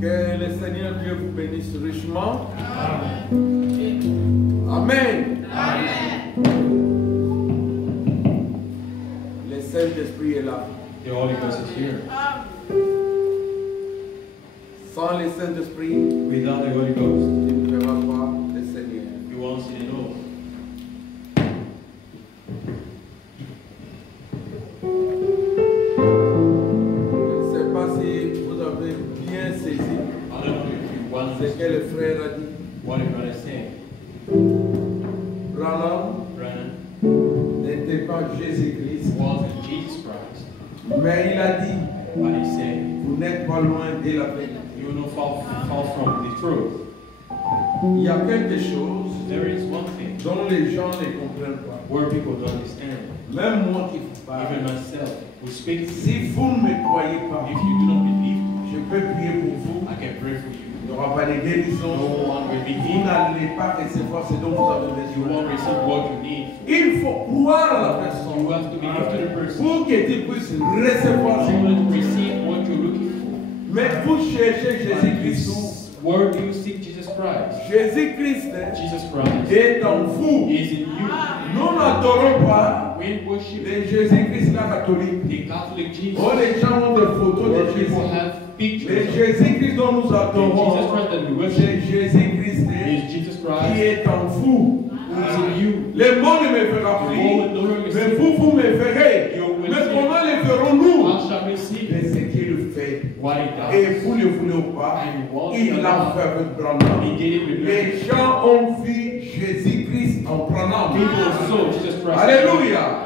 Que le Seigneur Dieu vous bénisse richement. Amen. Le Saint-Esprit est là. The Holy Ghost is here. Sans le Saint-Esprit, Without the Holy Ghost, tu ne verras pas le Seigneur. you won't see the Lord. Je ne sais pas si vous avez bien saisi I don't know if you want ce to que le frère a dit. what the brother is saying. Branham Brandon n'était pas Jésus-Christ, wasn't Jesus Christ, mais il a dit, but he said, vous n'êtes pas loin de la vérité. you will not fall from the truth. Il y a quelque chose There is one thing dont les gens ne comprennent pas. where people don't understand. Même moi qui vous parle. Even myself, who speaks, Si vous ne me croyez pas, if you do not believe, je peux prier pour vous. I can pray for you. Il n'y aura pas de guérison. No one will be Vous healed. n'allez pas recevoir ce dont vous avez You besoin. won't receive what you need. Il faut croire à la You personne have to believe to the person. pour que tu puisses recevoir You ce will receive what you're looking Mais vous cherchez Jésus-Christ. Where do you seek Jesus Christ? Jésus-Christ Jesus Christ est en vous. is in you. Nous n'adorons pas We worship les Jésus-Christ la catholique. the Catholic Jesus. Oh, les gens ont des photos Where de people Jésus. have Les pictures. Jésus-Christ dont nous The adorons, Jesus Christ that we c'est worship Jésus-Christ is Jesus qui Christ est en vous. who is in you. Le monde ne me verra The plus, world no longer mais sees. vous me verrez. You will Mais see. comment le verrons-nous? How shall we see Mais ce qu'il fait. what he Et does? vous ne voulez pas, And you want il to l'a know. fait avec Branham. He did it with Les me. gens ont vu Jésus-Christ en Branham. People saw Jesus Christ. Alléluia.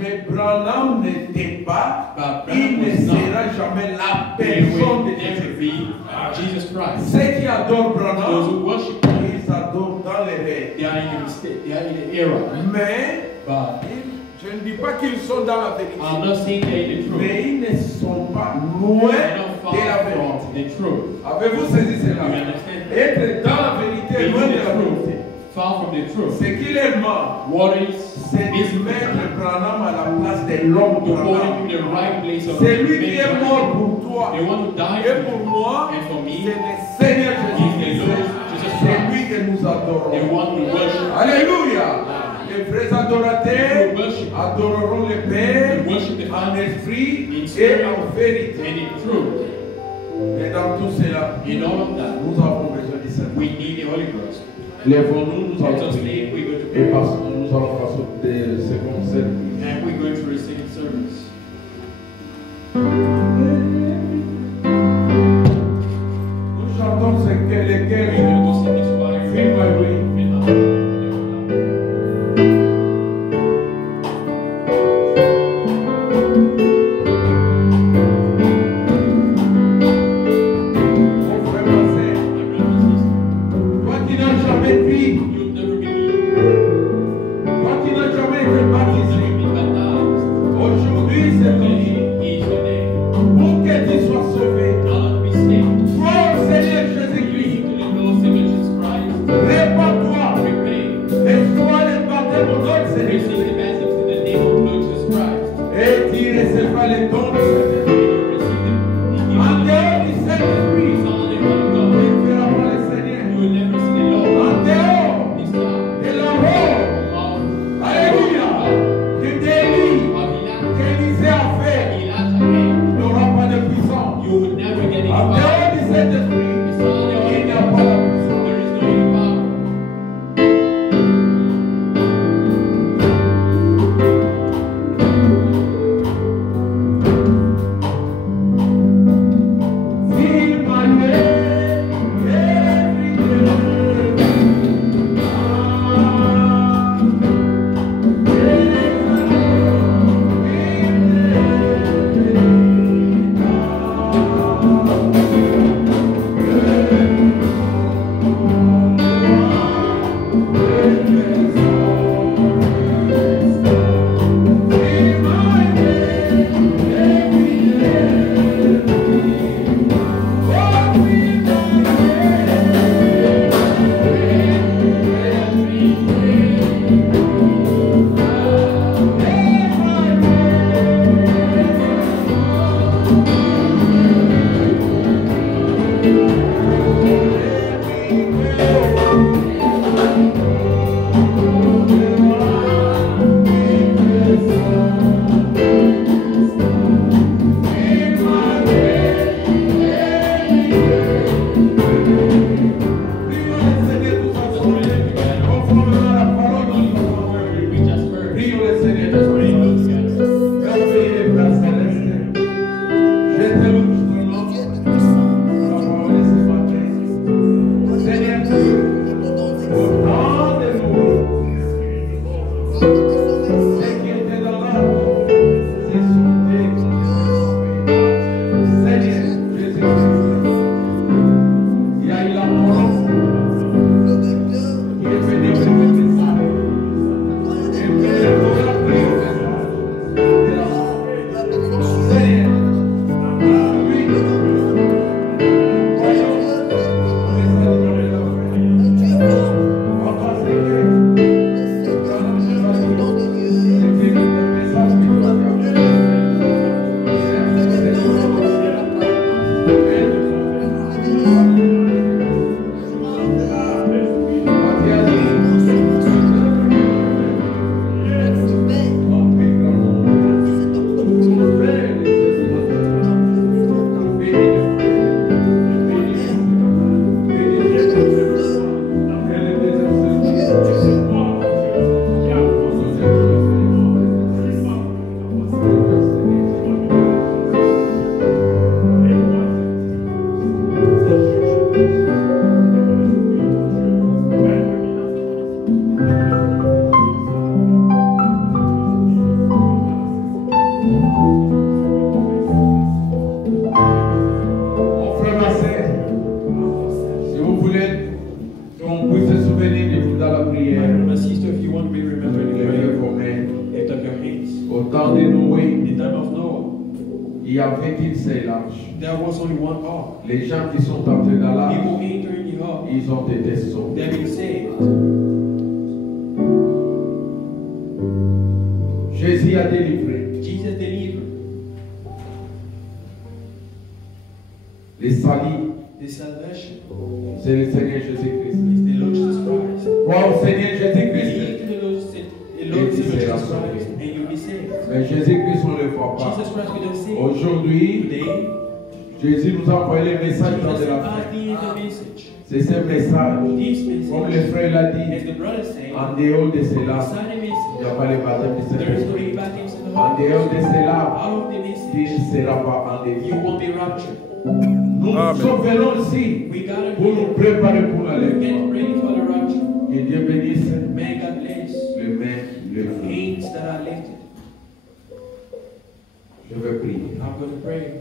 Mais Branham n'était pas, But il Branham ne was not. sera jamais la They personne will de never Jésus. be Jesus Christ. Ceux qui adorent Those Branham, who worship him, ils adorent dans les rêves. they are in a mistake. They are in an error. Mais But je ne dis pas qu'ils sont dans la vérité, I'm not saying they're in the truth. mais ils ne sont pas loin They're not de la far vérité. from the truth. Avez-vous saisi You cela? understand? Être dans la vérité, Being loin in de the la truth, vérité. far from the truth. Ce qu'il est mort, What is c'est de mettre Branham à la place de l'homme to hold him Branham. in the right place of C'est lui qui est mort pour toi. They want to die Et for pour you. moi, And for c'est me, le Seigneur He's the Jésus. Lord Jesus C'est Christ. lui que nous They adorons. want to worship. Alléluia. Les vrais adorateurs They worship. adoreront le Père They worship the en Father esprit in et spirit en vérité. and in truth. Et dans tout cela, In all of that, nous avons besoin du Saint-Esprit. we need the Holy Ghost. Lèvons-nous, nous Let allons us prier. leave, we're going to Et pray. parce que nous allons passer des secondes services. And we're going to receive service. Nous chantons ce que les We're cœurs going to sing this choir. Feel my way. Mon frère, ma sœur, My brothers and sisters, toi qui n'as jamais pris, you've never believed, toi qui n'as jamais été you've baptisé, never been baptized. aujourd'hui c'est ton jour. Today is your day. Pour que tu sois sauvé, God be saved. crois au Seigneur Jésus-Christ, Believe to the Lord Savior Jesus Christ. répands-toi Repent. et sois le baptême au nom de Seigneur. Receive the baptism in the name of Lord Jesus Christ. Et tu recevras les dons de Seigneur. And you receive the En dehors du Saint-Esprit, It's all the Holy tu Ghost. ne verras pas le You Seigneur. will never see the Lord. En dehors This time. de l'amour, Of alléluia, que Élie, qu'Élisée a fait, n'aura pas de puissance. you would never get any En power. dehors du Saint-Esprit, It's all the il Holy n'y a pas Ghost. de puissance. There is no any power. Feel my way every day. We just heard. Prions le Seigneur. Let's pray together. Merveilleux Père Céleste, je te loue ton nom. Ta parole est ce matin. Seigneur Dieu, au nom de nous, ce qui était dans l'âme, c'est sauvé. Seigneur Jésus-Christ, il y a eu la parole qui est venue avec le message. Et que nous avons pris le message de la Seigneur, lui, voyons le message de la on va se dire, dans le message que nous avons Mon frère, ma sœur, si vous voulez qu'on puisse se souvenir de vous dans la prière, My sister, if you want to be remembered in levez prayer, vos mains. lift up your hands. Au temps de Noé, In the time of Noah, il y avait une seule arche. there was only one ark. Les gens qui sont entrés dans l'arche, People entering the ark, ils ont été sauvés. they've been saved. Jésus a délivré. Jesus delivered Les salis, the salvation. c'est le Seigneur Jésus-Christ. It's the Lord Jesus Christ. Crois au Seigneur Jésus-Christ. Believe to the Lord Savior Jesus Christ, and you'll be saved. Mais Jésus-Christ, on ne le voit pas. Jesus Christ, we don't see. Aujourd'hui, Today, Jésus nous a envoyé les messages dans Jesus de la sent us fin. the message. C'est ce message. This Comme le message, frère l'a as dit, the brother said, en dehors de cela, beside the il n'y message, a pas le baptême du there is no Saint-Esprit. baptism in the En Holy dehors de Ghost. cela, Out of the il message, ne sera pas en you dévié. won't be raptured. Nous sommes venus ici We gotta pour nous préparer pour la get lèvre. ready for the rapture. Que Dieu bénisse May God bless le main the levé. hands that are lifted. Je vais prier. I'm going to pray.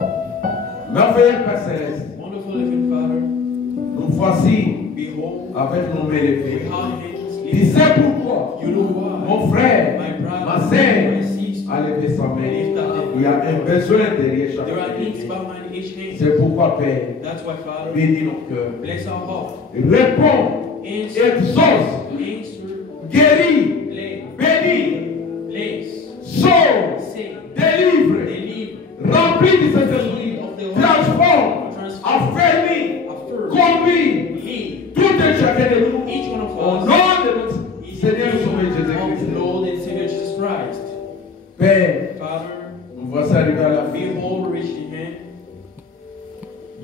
Merveilleux Père Céleste, Wonderful living Father, nous voici behold, avec nos mains levées. with our hands Tu lifted. sais pourquoi You know why? mon frère, My ma brother, sœur my sister, a levé sa main. lift up their Il y a un besoin derrière chaque There are needs main. behind each hand. C'est pourquoi, Père, That's why, Father, bénis nos cœurs. bless our heart. Réponds, Answer, exauce, answer, guéris, bless, bénis, bless, sauve, save, délivre, deliver, remplis de cet esprit, transforme, affermis, affirm, conduis lead, tout et chacun de nous each one of au us. nom de notre In Seigneur the Sauveur name of Jésus-Christ. the Lord and Savior Jesus Christ. Père, Father, nous voici arrivés à la fin. behold, reach the hand,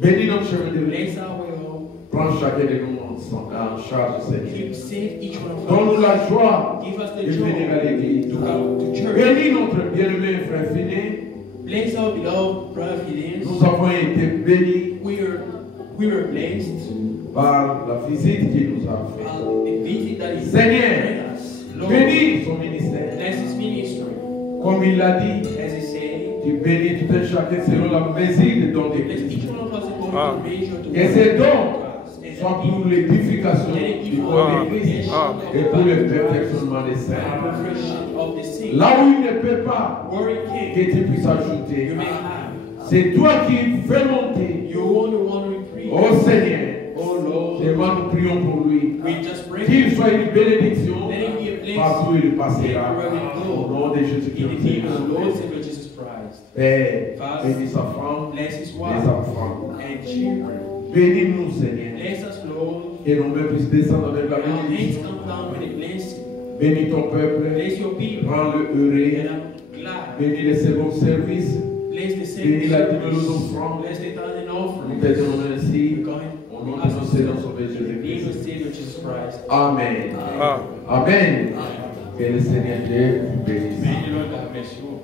Bénis notre chemin de vie. bless our way home, Prends chacun de nous en charge, Seigneur. keep safe each one of Donne-nous us. la joie Give us de the venir à joy l'église. to come to church. Bénis notre bien-aimé frère Finet. Bless our beloved brother Fidelis. Nous avons été bénis We were blessed par la visite qu'il nous a faite. the visit that He Seigneur, granted us. Lord, bénis son ministère. bless His ministry. Comme il l'a dit, As He said, tu bénis tout un chacun selon la mesure de ton bless église. each one of us according to the measure to Que ces dons us. soient pour l'édification du corps de Christ et pour le perfectionnement des saints. Of the saints. Là où il ne peut pas, Where He que can, tu puisses ajouter. you may have. C'est toi qui fais monter. You want to want to increase. Oh Seigneur, Oh Lord, seulement nous prions pour lui. we just pray. Qu'il soit une bénédiction Let Him be a blessing. partout où il passera. Wherever he Au goes. nom de In Jésus-Christ. the name of the Lord Savior Jesus Christ. Père, Father, bénis sa femme, bless His les wife enfants. and children. Bénis-nous, Seigneur. Bless us, Lord. Que nos mains puissent descendre avec la Our hands bénédiction. come down with a blessing. Bénis ton peuple. Bless your people. Rends-le heureux. And I'm glad. Bénis les seconds services. Bless the Bénis saints. la dîme et les offrandes. Bless the tithe and Nous offering. t'aidons ainsi. We're going Au nom to de ask notre the Seigneur Sauveur name of Jésus-Christ. Savior Jesus Christ. Amen. Amen. Que le Seigneur Dieu vous bénisse. May the Lord God bless you.